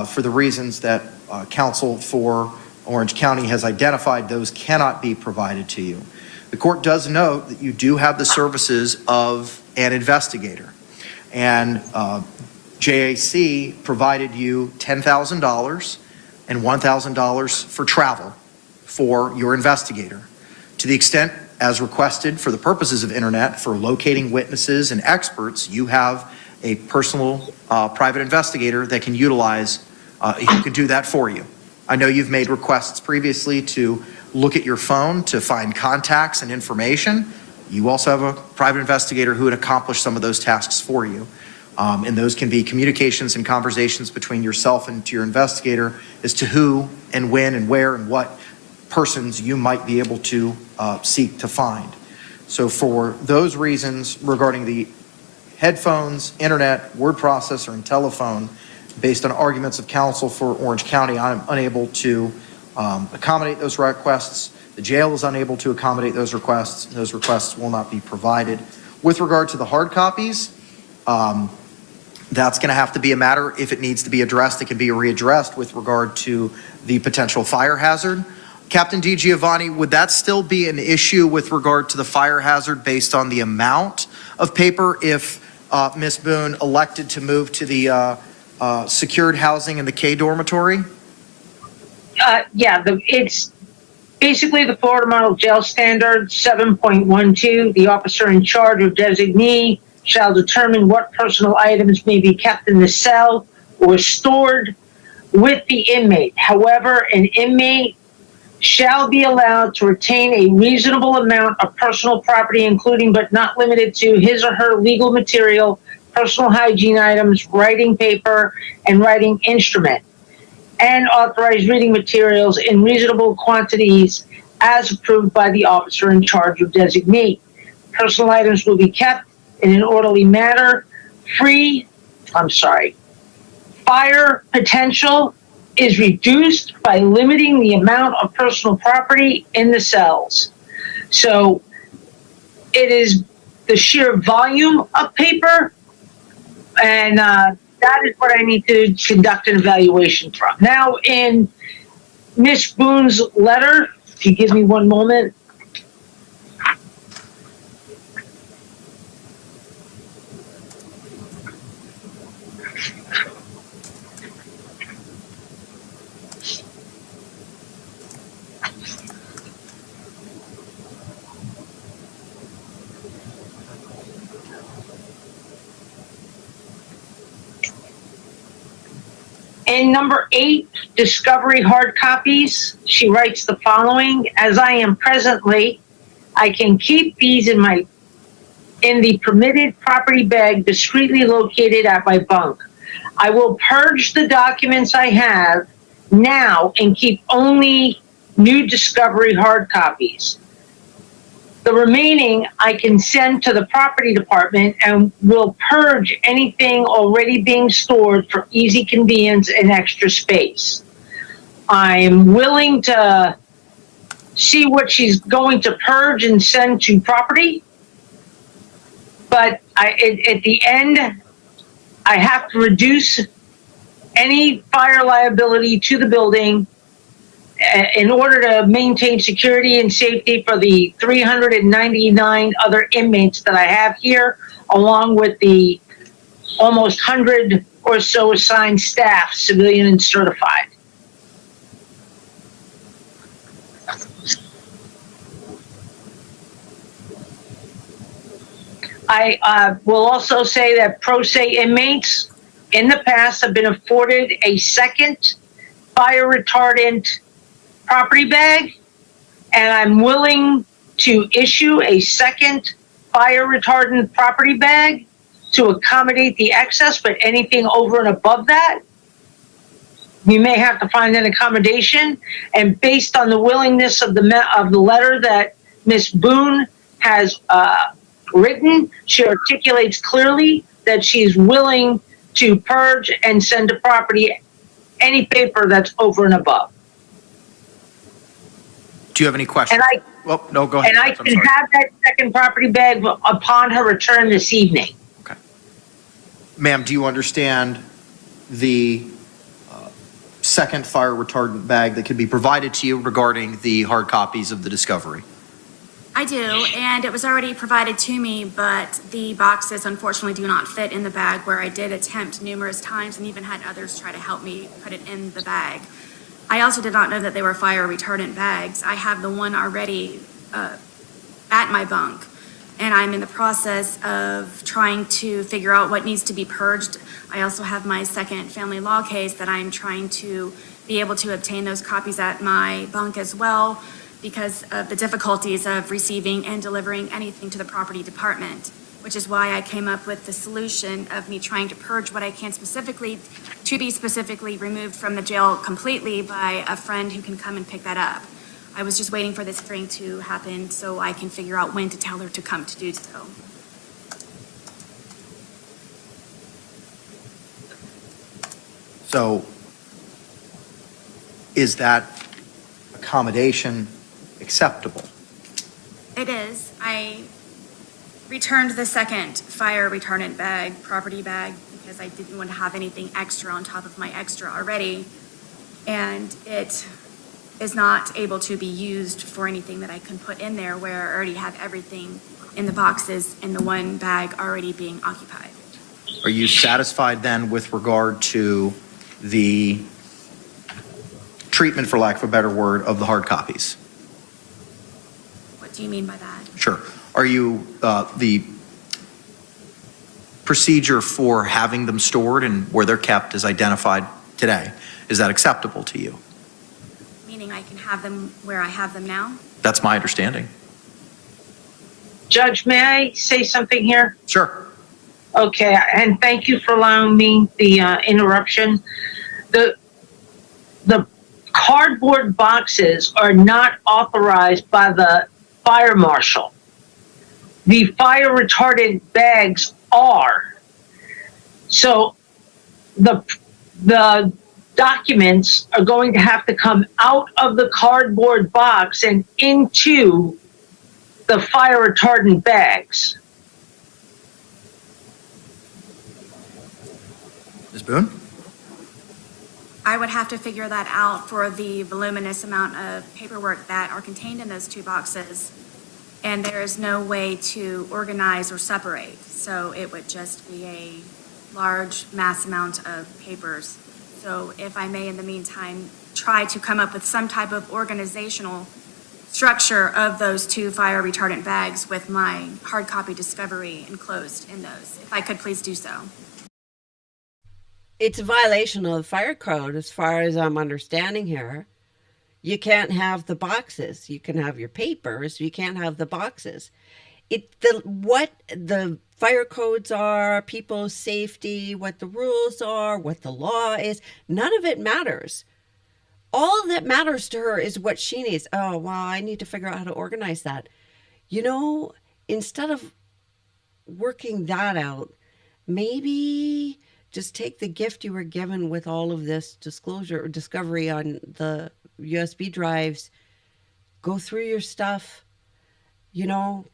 for the reasons that counsel for Orange County has identified, those cannot be provided to you. The court does note that you do have the services of an investigator, and JAC provided you $10,000 and $1,000 for travel for your investigator. To the extent, as requested for the purposes of internet, for locating witnesses and experts, you have a personal private investigator that can utilize, who can do that for you. I know you've made requests previously to look at your phone to find contacts and information. You also have a private investigator who would accomplish some of those tasks for you. And those can be communications and conversations between yourself and your investigator as to who and when and where and what persons you might be able to seek to find. So for those reasons regarding the headphones, internet, word processor, and telephone, based on arguments of counsel for Orange County, I'm unable to accommodate those requests. the jail is unable to accommodate those requests will not be provided. With regard to the hard copies, that's going to have to be a matter, if it needs to be addressed, it can be readdressed with regard to the potential fire hazard. Captain DiGiovanni, would that still be an issue with regard to the fire hazard based on the amount of paper if Ms. Boone elected to move to the secured housing in the K dormitory? Yeah, it's basically the Florida Model Jail Standard 7.12. The officer in charge or designee shall determine what personal items may be kept in the cell or stored with the inmate. However, an inmate shall be allowed to retain a reasonable amount of personal property, including but not limited to his or her legal material, personal hygiene items, writing paper, and writing instrument, and authorized reading materials in reasonable quantities as approved by the officer in charge or designee. Personal items will be kept in an orderly manner. Fire potential is reduced by limiting the amount of personal property in the cells. So it is the sheer volume of paper, and that is what I need to conduct an evaluation from. Now, in Ms. Boone's letter, if you give me one moment. In number 8, discovery hard copies, she writes the following: as I am presently, I can keep these in the permitted property bag discreetly located at my bunk. I will purge the documents I have now and keep only new discovery hard copies. The remaining I can send to the property department and will purge anything already being stored for easy convenience and extra space. I'm willing to see what she's going to purge and send to property, but at the end, I have to reduce any fire liability to the building in order to maintain security and safety for the 399 other inmates that I have here, along with the almost 100 or so assigned staff, civilian and certified. I will also say that pro se inmates in the past have been afforded a second fire retardant property bag, and I'm willing to issue a second fire retardant property bag to accommodate the excess, but anything over and above that, we may have to find an accommodation. And based on the willingness of the letter that Ms. Boone has written, she articulates clearly that she's willing to purge and send to property any paper that's over and above. Do you have any questions? And no, go ahead. And I can have that second property bag upon her return this evening. Okay. Ma'am, do you understand the second fire retardant bag that could be provided to you regarding the hard copies of the discovery? I do, and it was already provided to me, but the boxes unfortunately do not fit in the bag, where I did attempt numerous times and even had others try to help me put it in the bag. I also did not know that they were fire retardant bags. I have the one already at my bunk, and I'm in the process of trying to figure out what needs to be purged. I also have my second family law case that I'm trying to be able to obtain those copies at my bunk as well, because of the difficulties of receiving and delivering anything to the property department, which is why I came up with the solution of me trying to purge what I can specifically, to be specifically removed from the jail completely by a friend who can come and pick that up. I was just waiting for this hearing to happen so I can figure out when to tell her to come to do so. So is that accommodation acceptable? It is. I returned the second fire retardant bag, property bag, because I didn't want to have anything extra on top of my extra already. And it is not able to be used for anything that I can put in there where I already have everything in the boxes in the one bag already being occupied. Are you satisfied then with regard to the treatment, for lack of a better word, of the hard copies? What do you mean by that? Sure. Are you, the procedure for having them stored and where they're kept is identified today? Is that acceptable to you? Meaning I can have them where I have them now? That's my understanding. Judge, may I say something here? Sure. Okay, and thank you for allowing me the interruption. The cardboard boxes are not authorized by the fire marshal. The fire retardant bags are. So the documents are going to have to come out of the cardboard box and into the fire retardant bags. Ms. Boone? I would have to figure that out for the voluminous amount of paperwork that are contained in those two boxes. And there is no way to organize or separate. So it would just be a large mass amount of papers. So if I may, in the meantime, try to come up with some type of organizational structure of those two fire retardant bags with my hard copy discovery enclosed in those. If I could please do so. It's a violation of the fire code as far as I'm understanding here. You can't have the boxes. You can have your papers. You can't have the boxes. What the fire codes are, people's safety, what the rules are, what the law is, none of it matters. All that matters to her is what she needs. Oh, well, I need to figure out how to organize that. You know, instead of working that out, maybe just take the gift you were given with all of this disclosure or discovery on the USB drives, go through your stuff,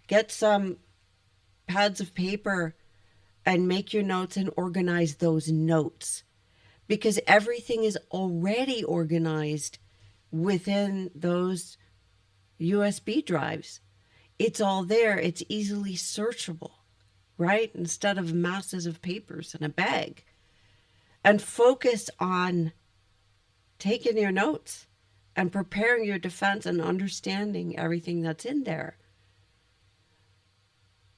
get some pads of paper and make your notes and organize those notes, because everything is already organized within those USB drives. It's all there. It's easily searchable, right? Instead of masses of papers in a bag. And focus on taking your notes and preparing your defense and understanding everything that's in there.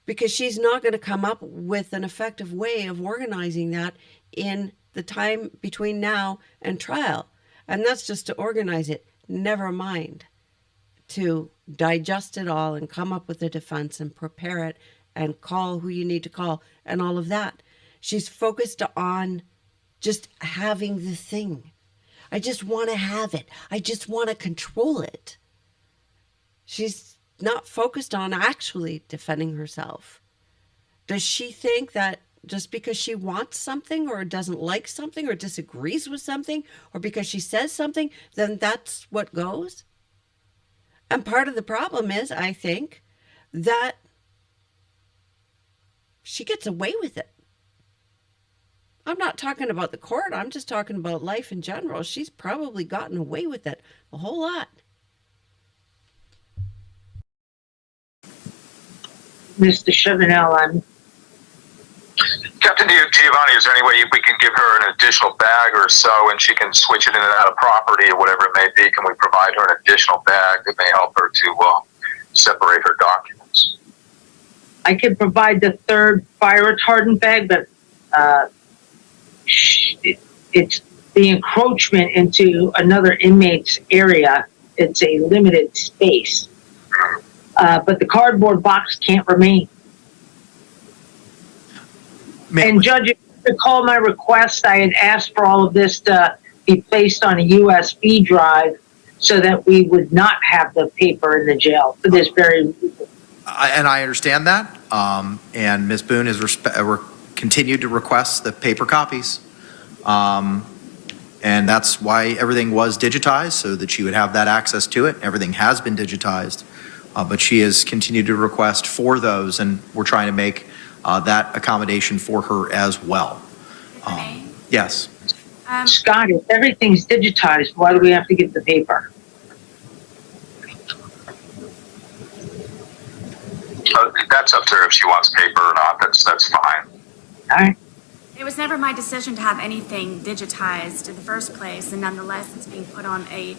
Because she's not going to come up with an effective way of organizing that in the time between now and trial. And that's just to organize it. Never mind to digest it all and come up with a defense and prepare it and call who you need to call and all of that. She's focused on just having the thing. I just want to have it. I just want to control it. She's not focused on actually defending herself. Does she think that just because she wants something or doesn't like something or disagrees with something or because she says something, then that's what goes? And part of the problem is, I think, that she gets away with it. I'm not talking about the court. I'm just talking about life in general. She's probably gotten away with it a whole lot. Mr. Chevenel, I'm Captain Giovanni, is there any way we can give her an additional bag or so and she can switch it in and out of property or whatever it may be? Can we provide her an additional bag that may help her to separate her documents? I could provide the third fire retardant bag, but it's the encroachment into another inmate's area. It's a limited space. But the cardboard box can't remain. And Judge, if you recall my request, I had asked for all of this to be placed on a USB drive so that we would not have the paper in the jail for this very reason. And I understand that. And Ms. Boone has continued to request the paper copies. And And that's why everything was digitized, so that she would have that access to it. Everything has been digitized, but she has continued to request for those, and we're trying to make that accommodation for her as well. If I may, Yes. Scott, if everything's digitized, why do we have to get the paper? That's up to her if she wants paper or not. That's fine. All right. it was never my decision to have anything digitized in the first place, and nonetheless, it's being put on a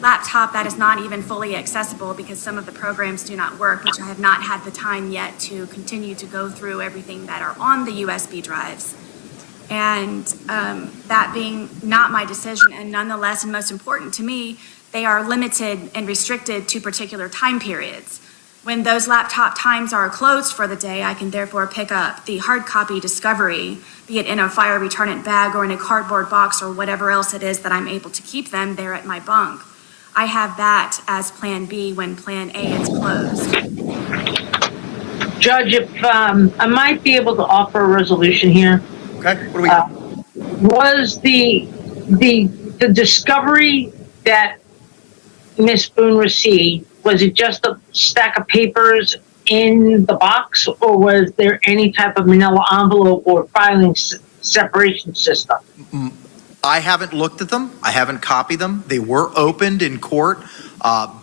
laptop that is not even fully accessible because some of the programs do not work, which I have not had the time yet to continue to go through everything that are on the USB drives. And that being not my decision, and nonetheless, and most important to me, they are limited and restricted to particular time periods. When those laptop times are closed for the day, I can therefore pick up the hard copy discovery, be it in a fire retardant bag or in a cardboard box or whatever else it is that I'm able to keep them there at my bunk. I have that as Plan B when Plan A is closed. Judge, if I might be able to offer a resolution here. Okay, what do we got? Was the discovery that Miss Boone received, was it just a stack of papers in the box, or was there any type of manila envelope or filing separation system? I haven't looked at them. I haven't copied them. They were opened in court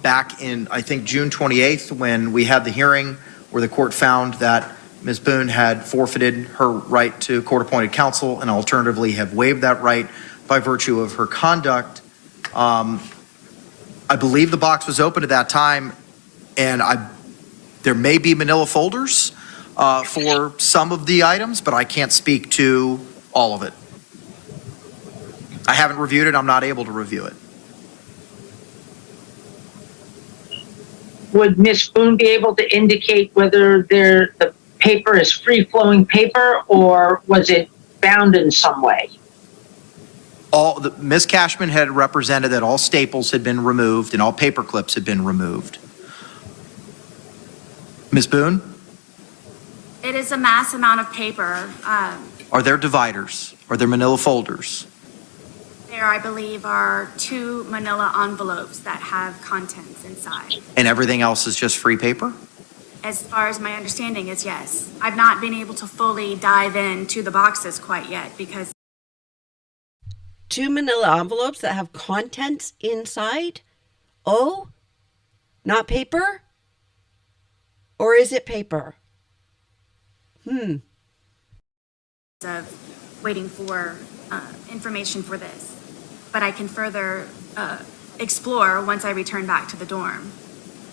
back in, I think, June 28th, when we had the hearing where the court found that Ms. Boone had forfeited her right to court-appointed counsel and alternatively have waived that right by virtue of her conduct. I believe the box was open at that time, and there may be manila folders for some of the items, but I can't speak to all of it. I haven't reviewed it. I'm not able to review it. Would Miss Boone be able to indicate whether the paper is free-flowing paper, or was it bound in some way? Ms. Cashman had represented that all staples had been removed and all paper clips had been removed. Ms. Boone, It is a mass amount of paper. are there dividers? Are there manila folders? There, I believe, are 2 manila envelopes that have contents inside. And everything else is just free paper? As far as my understanding is, yes. I've not been able to fully dive into the boxes quite yet because 2 manila envelopes that have contents inside? Oh, not paper? Or is it paper? of waiting for information for this. But I can further explore once I return back to the dorm.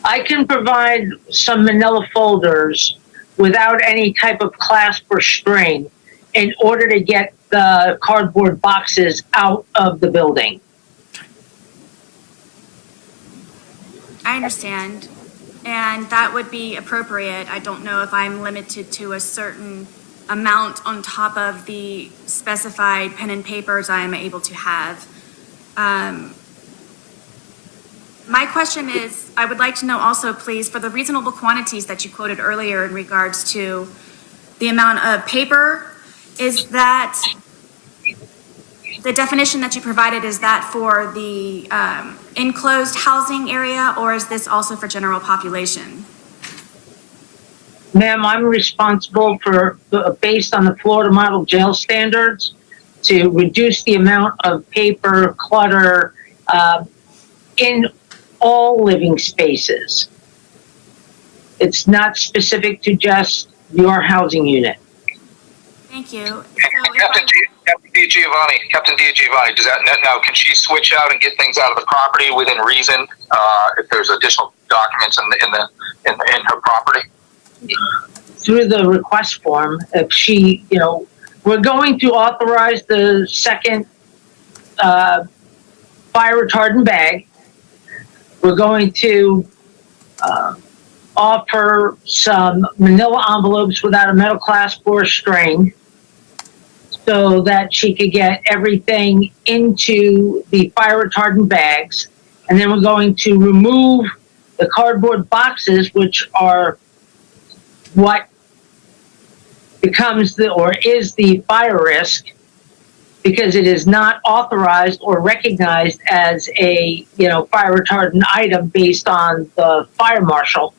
I can provide some manila folders without any type of clasp or string in order to get the cardboard boxes out of the building. I understand, and that would be appropriate. I don't know if I'm limited to a certain amount on top of the specified pen and papers I am able to have. My question is, I would like to know also, please, for the reasonable quantities that you quoted earlier in regards to the amount of paper, is that the definition that you provided, is that for the enclosed housing area, or is this also for general population? Ma'am, I'm responsible for, based on the Florida Model Jail Standards, to reduce the amount of paper clutter in all living spaces. It's not specific to just your housing unit. Thank you. So Captain DiGiovanni, does that now, can she switch out and get things out of the property within reason if there's additional documents in her property? Through the request form, if she, we're going to authorize the second fire retardant bag. We're going to offer some manila envelopes without a metal clasp or string so that she could get everything into the fire retardant bags. And then we're going to remove the cardboard boxes, which are what becomes or is the fire risk, because it is not authorized or recognized as a, fire retardant item based on the fire marshal.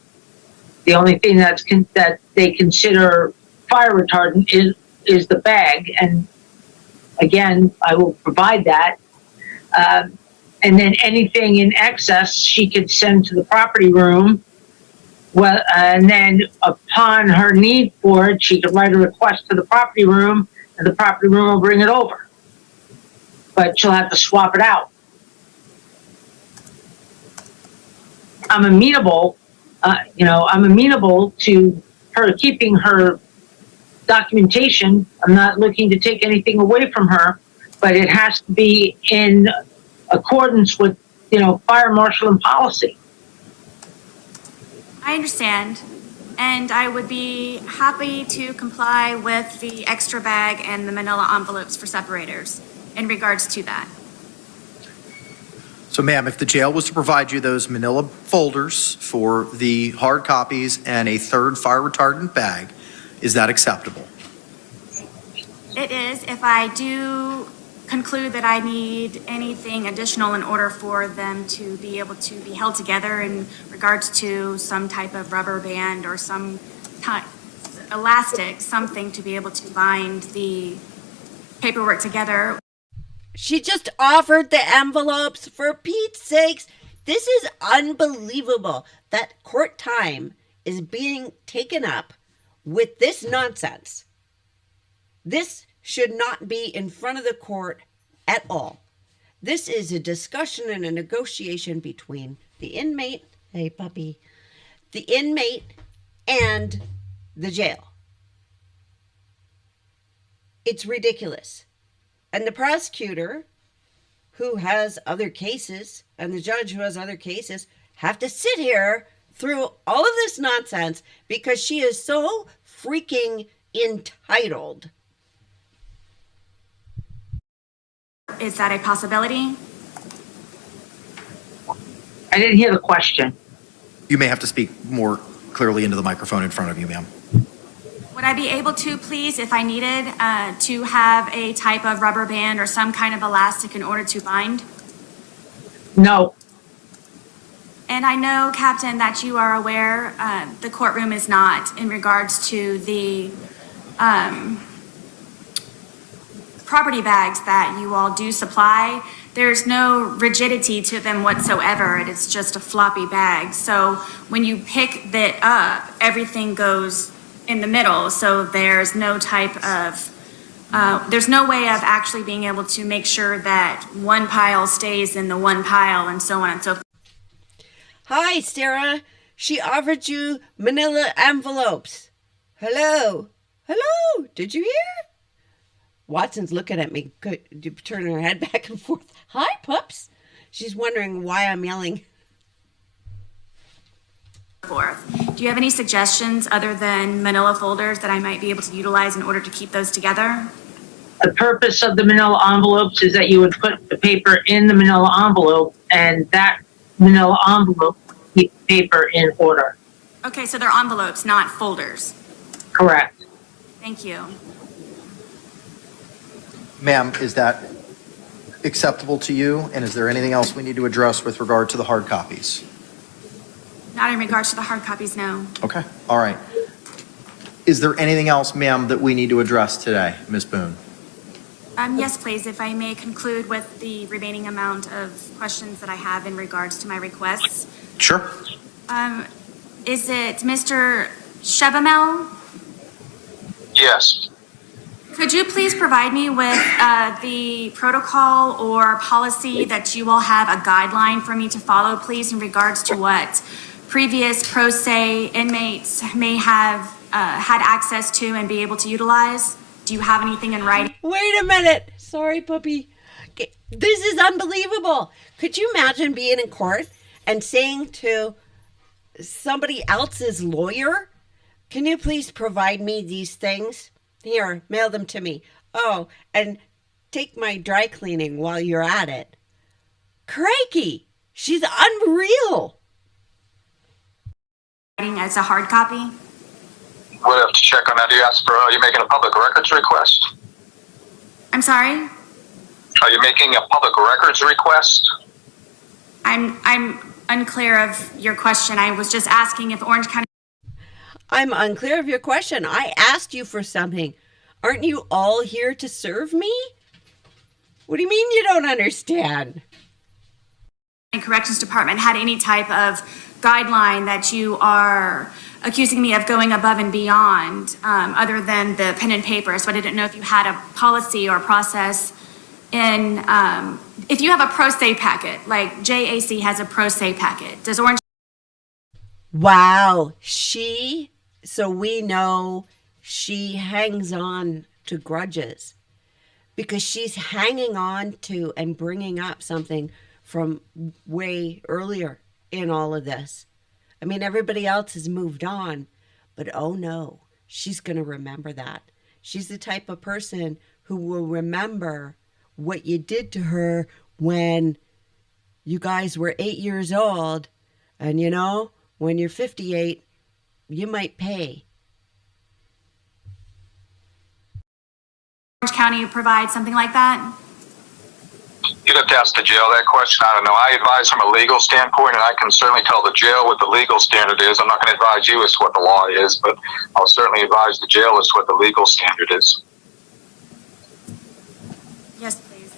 The only thing that they consider fire retardant is the bag, and again, I will provide that. And then anything in excess, she could send to the property room. Well, and then upon her need for it, she could write a request to the property room, and the property room will bring it over. But she'll have to swap it out. I'm amenable to her keeping her documentation. I'm not looking to take anything away from her, but it has to be in accordance with, fire marshal and policy. I understand, and I would be happy to comply with the extra bag and the manila envelopes for separators in regards to that. So ma'am, if the jail was to provide you those manila folders for the hard copies and a third fire retardant bag, is that acceptable? It is, if I do conclude that I need anything additional in order for them to be able to be held together in regards to some type of rubber band or some type elastic, something to be able to bind the paperwork together. She just offered the envelopes, for Pete's sakes. This is unbelievable that court time is being taken up with this nonsense. This should not be in front of the court at all. This is a discussion and a negotiation between the inmate, hey puppy, the inmate and the jail. It's ridiculous. And the prosecutor, who has other cases, and the judge who has other cases, have to sit here through all of this nonsense because she is so freaking entitled. Is that a possibility? I didn't hear the question. You may have to speak more clearly into the microphone in front of you, ma'am. Would I be able to, please, if I needed, to have a type of rubber band or some kind of elastic in order to bind? No. And I know, Captain, that you are aware the courtroom is not in regards to the property bags that you all do supply. There's no rigidity to them whatsoever. It is just a floppy bag. So when you pick that up, everything goes in the middle. So there's no type of, there's no way of actually being able to make sure that one pile stays in the one pile and so on and so forth. Hi, Sarah. She offered you manila envelopes. Hello. Hello. Did you hear? Watson's looking at me, turning her head back and forth. Hi, pups. She's wondering why I'm yelling. Do you have any suggestions other than manila folders that I might be able to utilize in order to keep those together? The purpose of the manila envelopes is that you would put the paper in the manila envelope, and that manila envelope keep the paper in order. Okay, so they're envelopes, not folders. Correct. Thank you. Ma'am, is that acceptable to you? And is there anything else we need to address with regard to the hard copies? Not in regards to the hard copies, no. Okay, all right. Is there anything else, ma'am, that we need to address today, Ms. Boone? Yes, please, if I may conclude with the remaining amount of questions that I have in regards to my requests. Sure. Is it Mr. Chevamel? Yes. Could you please provide me with the protocol or policy that you all have, a guideline for me to follow, please, in regards to what previous pro se inmates may have had access to and be able to utilize? Do you have anything in writing? Wait a minute. Sorry, puppy. This is unbelievable. Could you imagine being in court and saying to somebody else's lawyer, can you please provide me these things? Here, mail them to me. Oh, and take my dry cleaning while you're at it. Crikey, she's unreal. As a hard copy? We'll have to check on that. You asked for, you're making a public records request? I'm sorry? Are you making a public records request? I'm unclear of your question. I was just asking if Orange County I'm unclear of your question. I asked you for something. Aren't you all here to serve me? What do you mean you don't understand? Corrections Department had any type of guideline that you are accusing me of going above and beyond, other than the pen and paper. So I didn't know if you had a policy or process in, if you have a pro se packet, like JAC has a pro se packet, does Orange? Wow, so we know she hangs on to grudges because she's hanging on to and bringing up something from way earlier in all of this. I mean, everybody else has moved on, but oh no, she's going to remember that. She's the type of person who will remember what you did to her when you guys were 8 years old. And you know, when you're 58, you might pay. Orange County provide something like that? You'd have to ask the jail that question. I don't know. I advise from a legal standpoint, and I can certainly tell the jail what the legal standard is. I'm not going to advise you as to what the law is, but I'll certainly advise the jail as to what the legal standard is. Yes, please.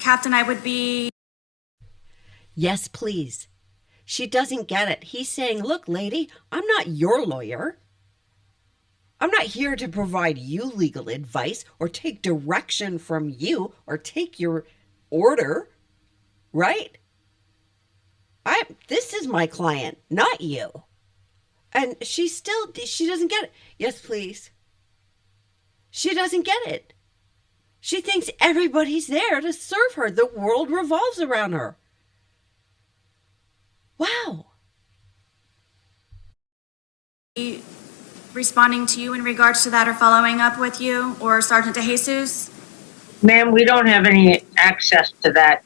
Captain, I would be. Yes, please. She doesn't get it. He's saying, look, lady, I'm not your lawyer. I'm not here to provide you legal advice or take direction from you or take your order, right? This is my client, not you. And she doesn't get it. Yes, please. She doesn't get it. She thinks everybody's there to serve her. The world revolves around her. Wow. Responding to you in regards to that or following up with you or Sergeant DeJesus? Ma'am, we don't have any access to that.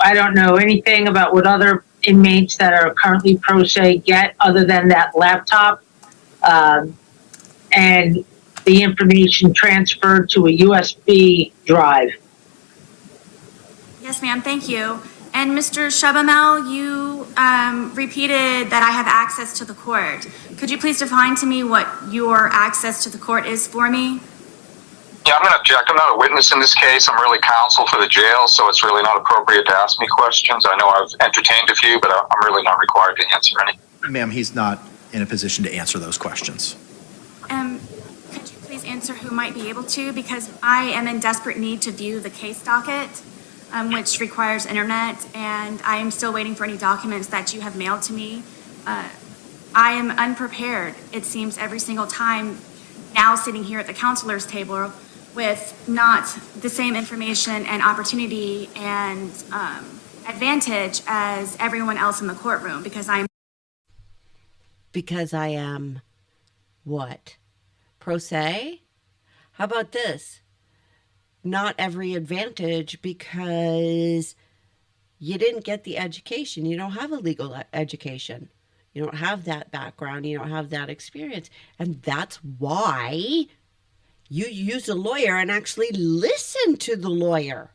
I don't know anything about what other inmates that are currently pro se get other than that laptop and the information transferred to a USB drive. Yes, ma'am. Thank you. And Mr. Shabamel, you repeated that I have access to the court. Could you please define to me what your access to the court is for me? Yeah, I'm going to object. I'm not a witness in this case. I'm really counsel for the jail, so it's really not appropriate to ask me questions. I know I've entertained a few, but I'm really not required to answer any. Ma'am, he's not in a position to answer those questions. Could you please answer who might be able to? Because I am in desperate need to view the case docket, which requires internet, and I am still waiting for any documents that you have mailed to me. I am unprepared, it seems, every single time now sitting here at the counselor's table with not the same information and opportunity and advantage as everyone else in the courtroom because I am what? Pro se? How about this? Not every advantage because you didn't get the education. You don't have a legal education. You don't have that background. You don't have that experience. And that's why you use a lawyer and actually listen to the lawyer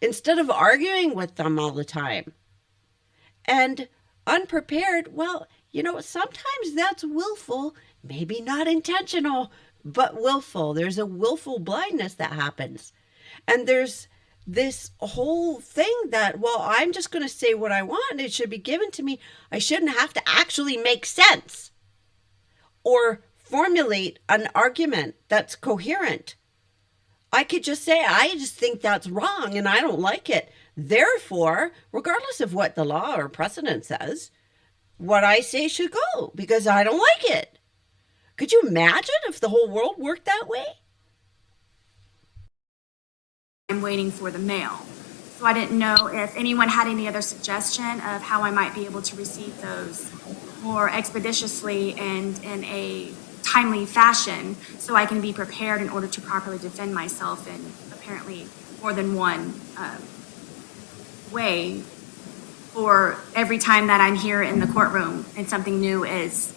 instead of arguing with them all the time. And unprepared, well, you know, sometimes that's willful, maybe not intentional, but willful. There's a willful blindness that happens. And there's this whole thing that, well, I'm just going to say what I want and it should be given to me. I shouldn't have to actually make sense or formulate an argument that's coherent. I could just say, I just think that's wrong and I don't like it. Therefore, regardless of what the law or precedent says, what I say should go because I don't like it. Could you imagine if the whole world worked that way? am waiting for the mail. So I didn't know if anyone had any other suggestion of how I might be able to receive those more expeditiously and in a timely fashion so I can be prepared in order to properly defend myself in apparently more than one way for every time that I'm here in the courtroom and something new is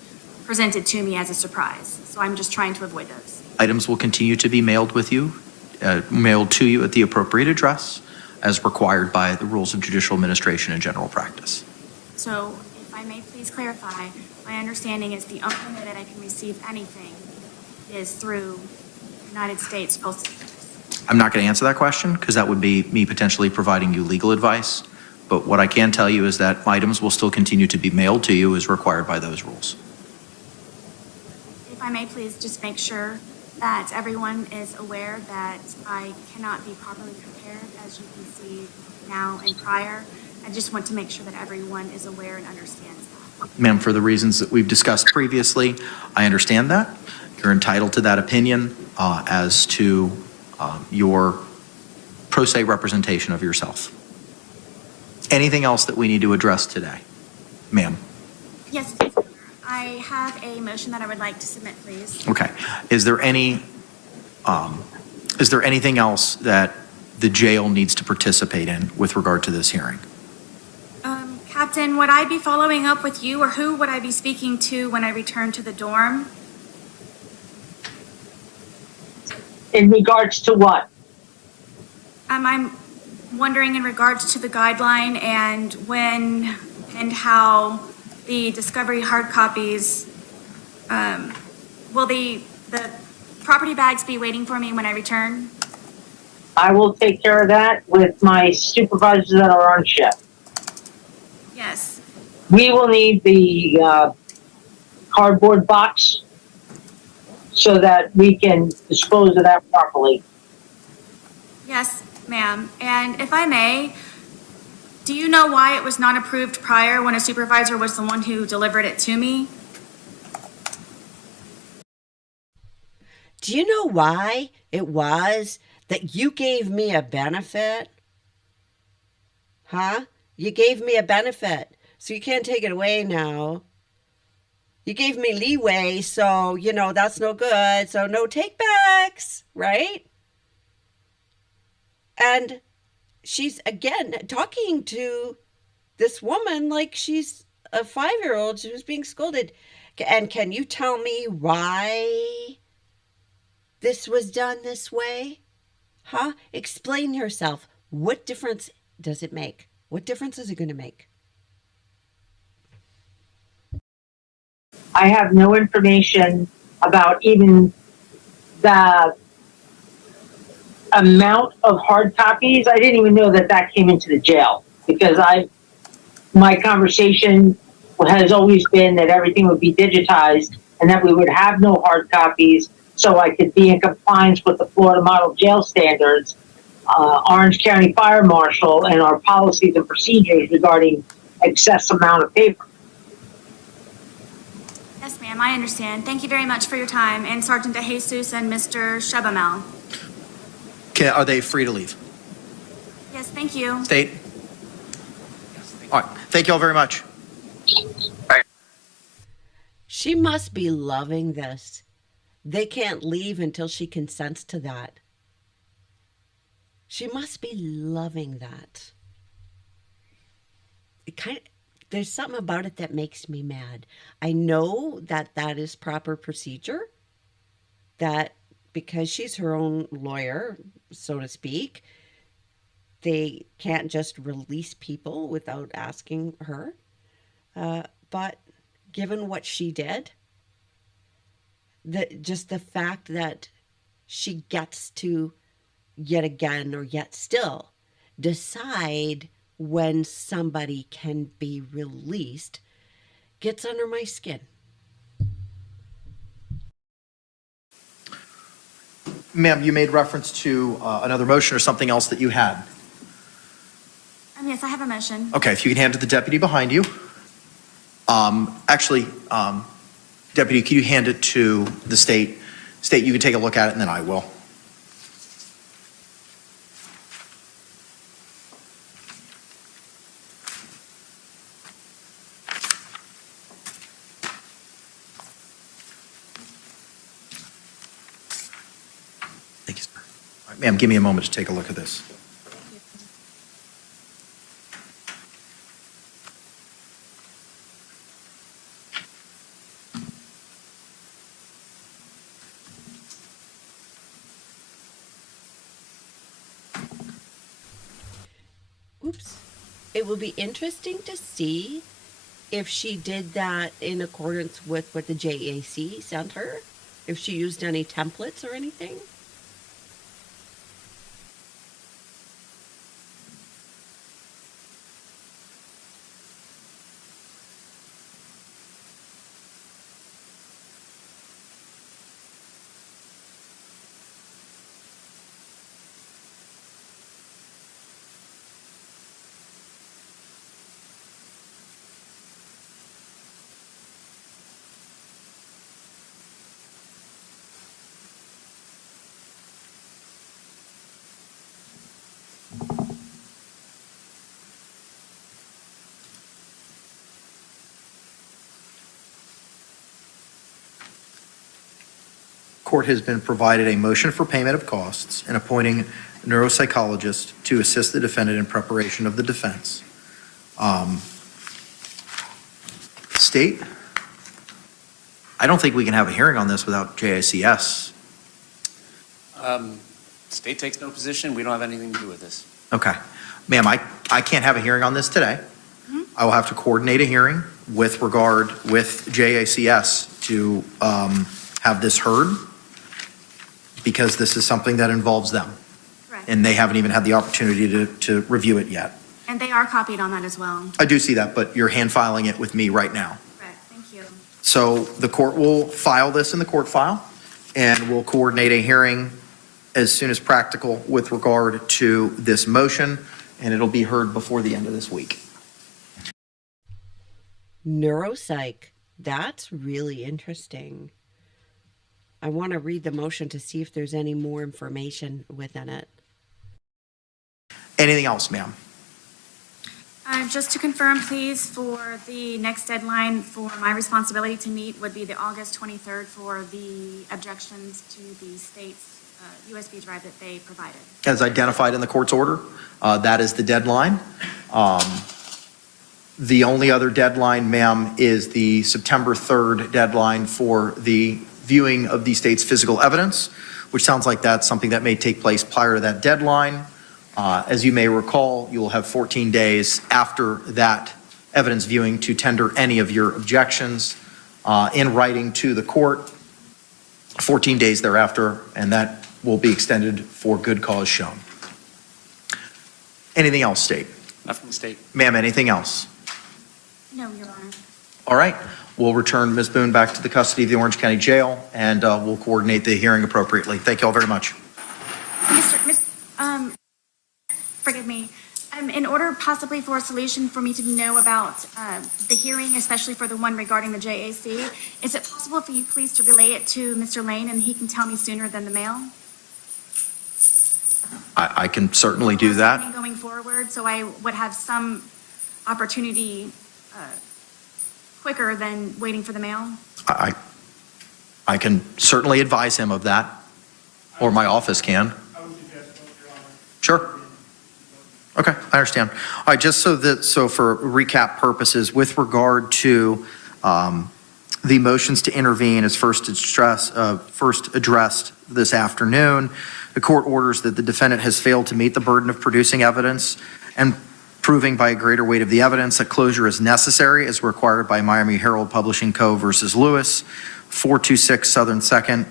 presented to me as a surprise. So I'm just trying to avoid those. Items will continue to be mailed with you mailed to you at the appropriate address as required by the rules of judicial administration and general practice. So if I may please clarify, my understanding is the only way that I can receive anything is through United States Postal Service. I'm not going to answer that question because that would be me potentially providing you legal advice. But what I can tell you is that items will still continue to be mailed to you as required by those rules. If I may please just make sure that everyone is aware that I cannot be properly prepared, as you can see now and prior. I just want to make sure that everyone is aware and understands that. Ma'am, for the reasons that we've discussed previously, I understand that. You're entitled to that opinion as to your pro se representation of yourself. Anything else that we need to address today? Ma'am? Yes, please, Your Honor. I have a motion that I would like to submit, please. Okay. Is there anything else that the jail needs to participate in with regard to this hearing? Captain, would I be following up with you, or who would I be speaking to when I return to the dorm? In regards to what? I'm wondering in regards to the guideline and when and how the discovery hard copies, will the property bags be waiting for me when I return? I will take care of that with my supervisors that are on shift. Yes. We will need the cardboard box so that we can dispose of that properly. Yes, ma'am. And if I may, do you know why it was not approved prior when a supervisor was the one who delivered it to me? Do you know why it was that you gave me a benefit? Huh? You gave me a benefit, so you can't take it away now. You gave me leeway, so, that's no good, so no takebacks, right? And she's, again, talking to this woman like she's a 5-year-old who's being scolded. And can you tell me why this was done this way? Huh? Explain yourself. What difference does it make? What difference is it going to make? I have no information about even the amount of hard copies. I didn't even know that came into the jail because my conversation has always been that everything would be digitized and that we would have no hard copies so I could be in compliance with the Florida Model Jail Standards, Orange County Fire Marshal, and our policies and procedures regarding excess amount of paper. Yes, ma'am, I understand. Thank you very much for your time, and Sergeant DeJesus and Mr. Shebamel. Are they free to leave? Yes, thank you. State? All right. Thank you all very much. She must be loving this. They can't leave until she consents to that. She must be loving that. There's something about it that makes me mad. I know that is proper procedure, that because she's her own lawyer, so to speak, they can't just release people without asking her. But given what she did, just the fact that she gets to yet again or yet still decide when somebody can be released gets under my skin. Ma'am, you made reference to another motion or something else that you had. Yes, I have a motion. Okay, if you can hand it to the deputy behind you. Deputy, can you hand it to the state? State, you can take a look at it and then I will. Thank you, sir. All right, ma'am, give me a moment to take a look at this. It will be interesting to see if she did that in accordance with what the JAC sent her, if she used any templates or anything. Court has been provided a motion for payment of costs and appointing a neuropsychologist to assist the defendant in preparation of the defense. State, I don't think we can have a hearing on this without JICS. State takes no position. We don't have anything to do with this. Okay. Ma'am, I can't have a hearing on this today. I will have to coordinate a hearing with regard with JICS to have this heard, because this is something that involves them. Correct. And they haven't even had the opportunity to review it yet. And they are copied on that as well. I do see that, but you're hand filing it with me right now. Correct, thank you. So the court will file this in the court file, and we'll coordinate a hearing as soon as practical with regard to this motion, and it'll be heard before the end of this week. Neuropsych. That's really interesting. I want to read the motion to see if there's any more information within it. Anything else, ma'am? Just to confirm, please, for the next deadline for my responsibility to meet would be the August 23rd for the objections to the state's USB drive that they provided. As identified in the court's order, that is the deadline. The only other deadline, ma'am, is the September 3rd deadline for the viewing of the state's physical evidence, which sounds like that's something that may take place prior to that deadline. As you may recall, you will have 14 days after that evidence viewing to tender any of your objections in writing to the court, 14 days thereafter, and that will be extended for good cause shown. Anything else, State? Not from the state. Ma'am, anything else? No, Your Honor. All right, we'll return Ms. Boone back to the custody of the Orange County Jail, and we'll coordinate the hearing appropriately. Thank you all very much. Forgive me. In order possibly for a solution for me to know about the hearing, especially for the one regarding the JAC, is it possible for you please to relay it to Mr. Lane and he can tell me sooner than the mail? I can certainly do that. Going forward, so I would have some opportunity quicker than waiting for the mail? I can certainly advise him of that, or my office can. I would suggest both, Your Honor. Sure. Okay, I understand. All right, just so for recap purposes, with regard to the motions to intervene as first addressed this afternoon, the court orders that the defendant has failed to meet the burden of producing evidence and proving by a greater weight of the evidence that closure is necessary as required by Miami Herald Publishing Co. versus Lewis, 426 Southern 2nd,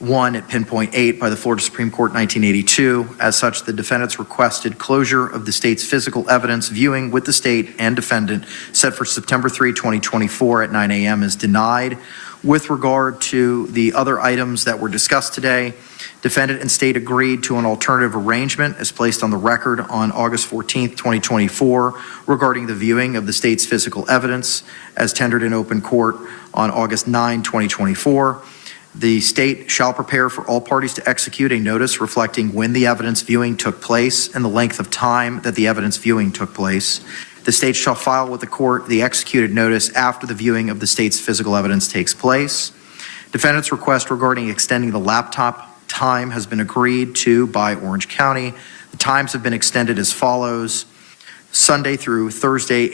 1 at pinpoint 8 by the Florida Supreme Court 1982. As such, the defendant's requested closure of the state's physical evidence viewing with the state and defendant set for September 3, 2024 at 9 a.m. is denied. With regard to the other items that were discussed today, defendant and state agreed to an alternative arrangement as placed on the record on August 14, 2024 regarding the viewing of the state's physical evidence as tendered in open court on August 9, 2024. The state shall prepare for all parties to execute a notice reflecting when the evidence viewing took place and the length of time that the evidence viewing took place. The state shall file with the court the executed notice after the viewing of the state's physical evidence takes place. Defendant's request regarding extending the laptop time has been agreed to by Orange County. The times have been extended as follows: Sunday through Thursday,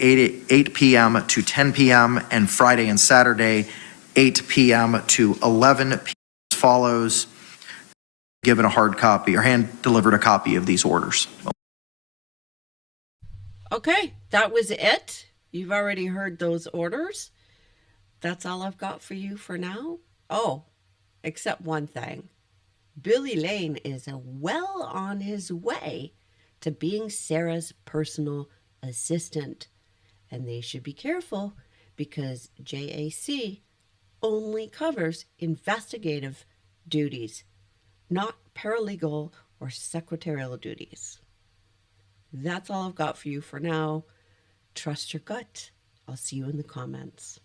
8 p.m. to 10 p.m., and Friday and Saturday, 8 p.m. to 11 p.m. as follows. Given a hard copy or hand delivered a copy of these orders. Okay, that was it. You've already heard those orders. That's all I've got for you for now. Oh, except one thing. Billy Lane is well on his way to being Sarah's personal assistant. And they should be careful because JAC only covers investigative duties, not paralegal or secretarial duties. That's all I've got for you for now. Trust your gut. I'll see you in the comments.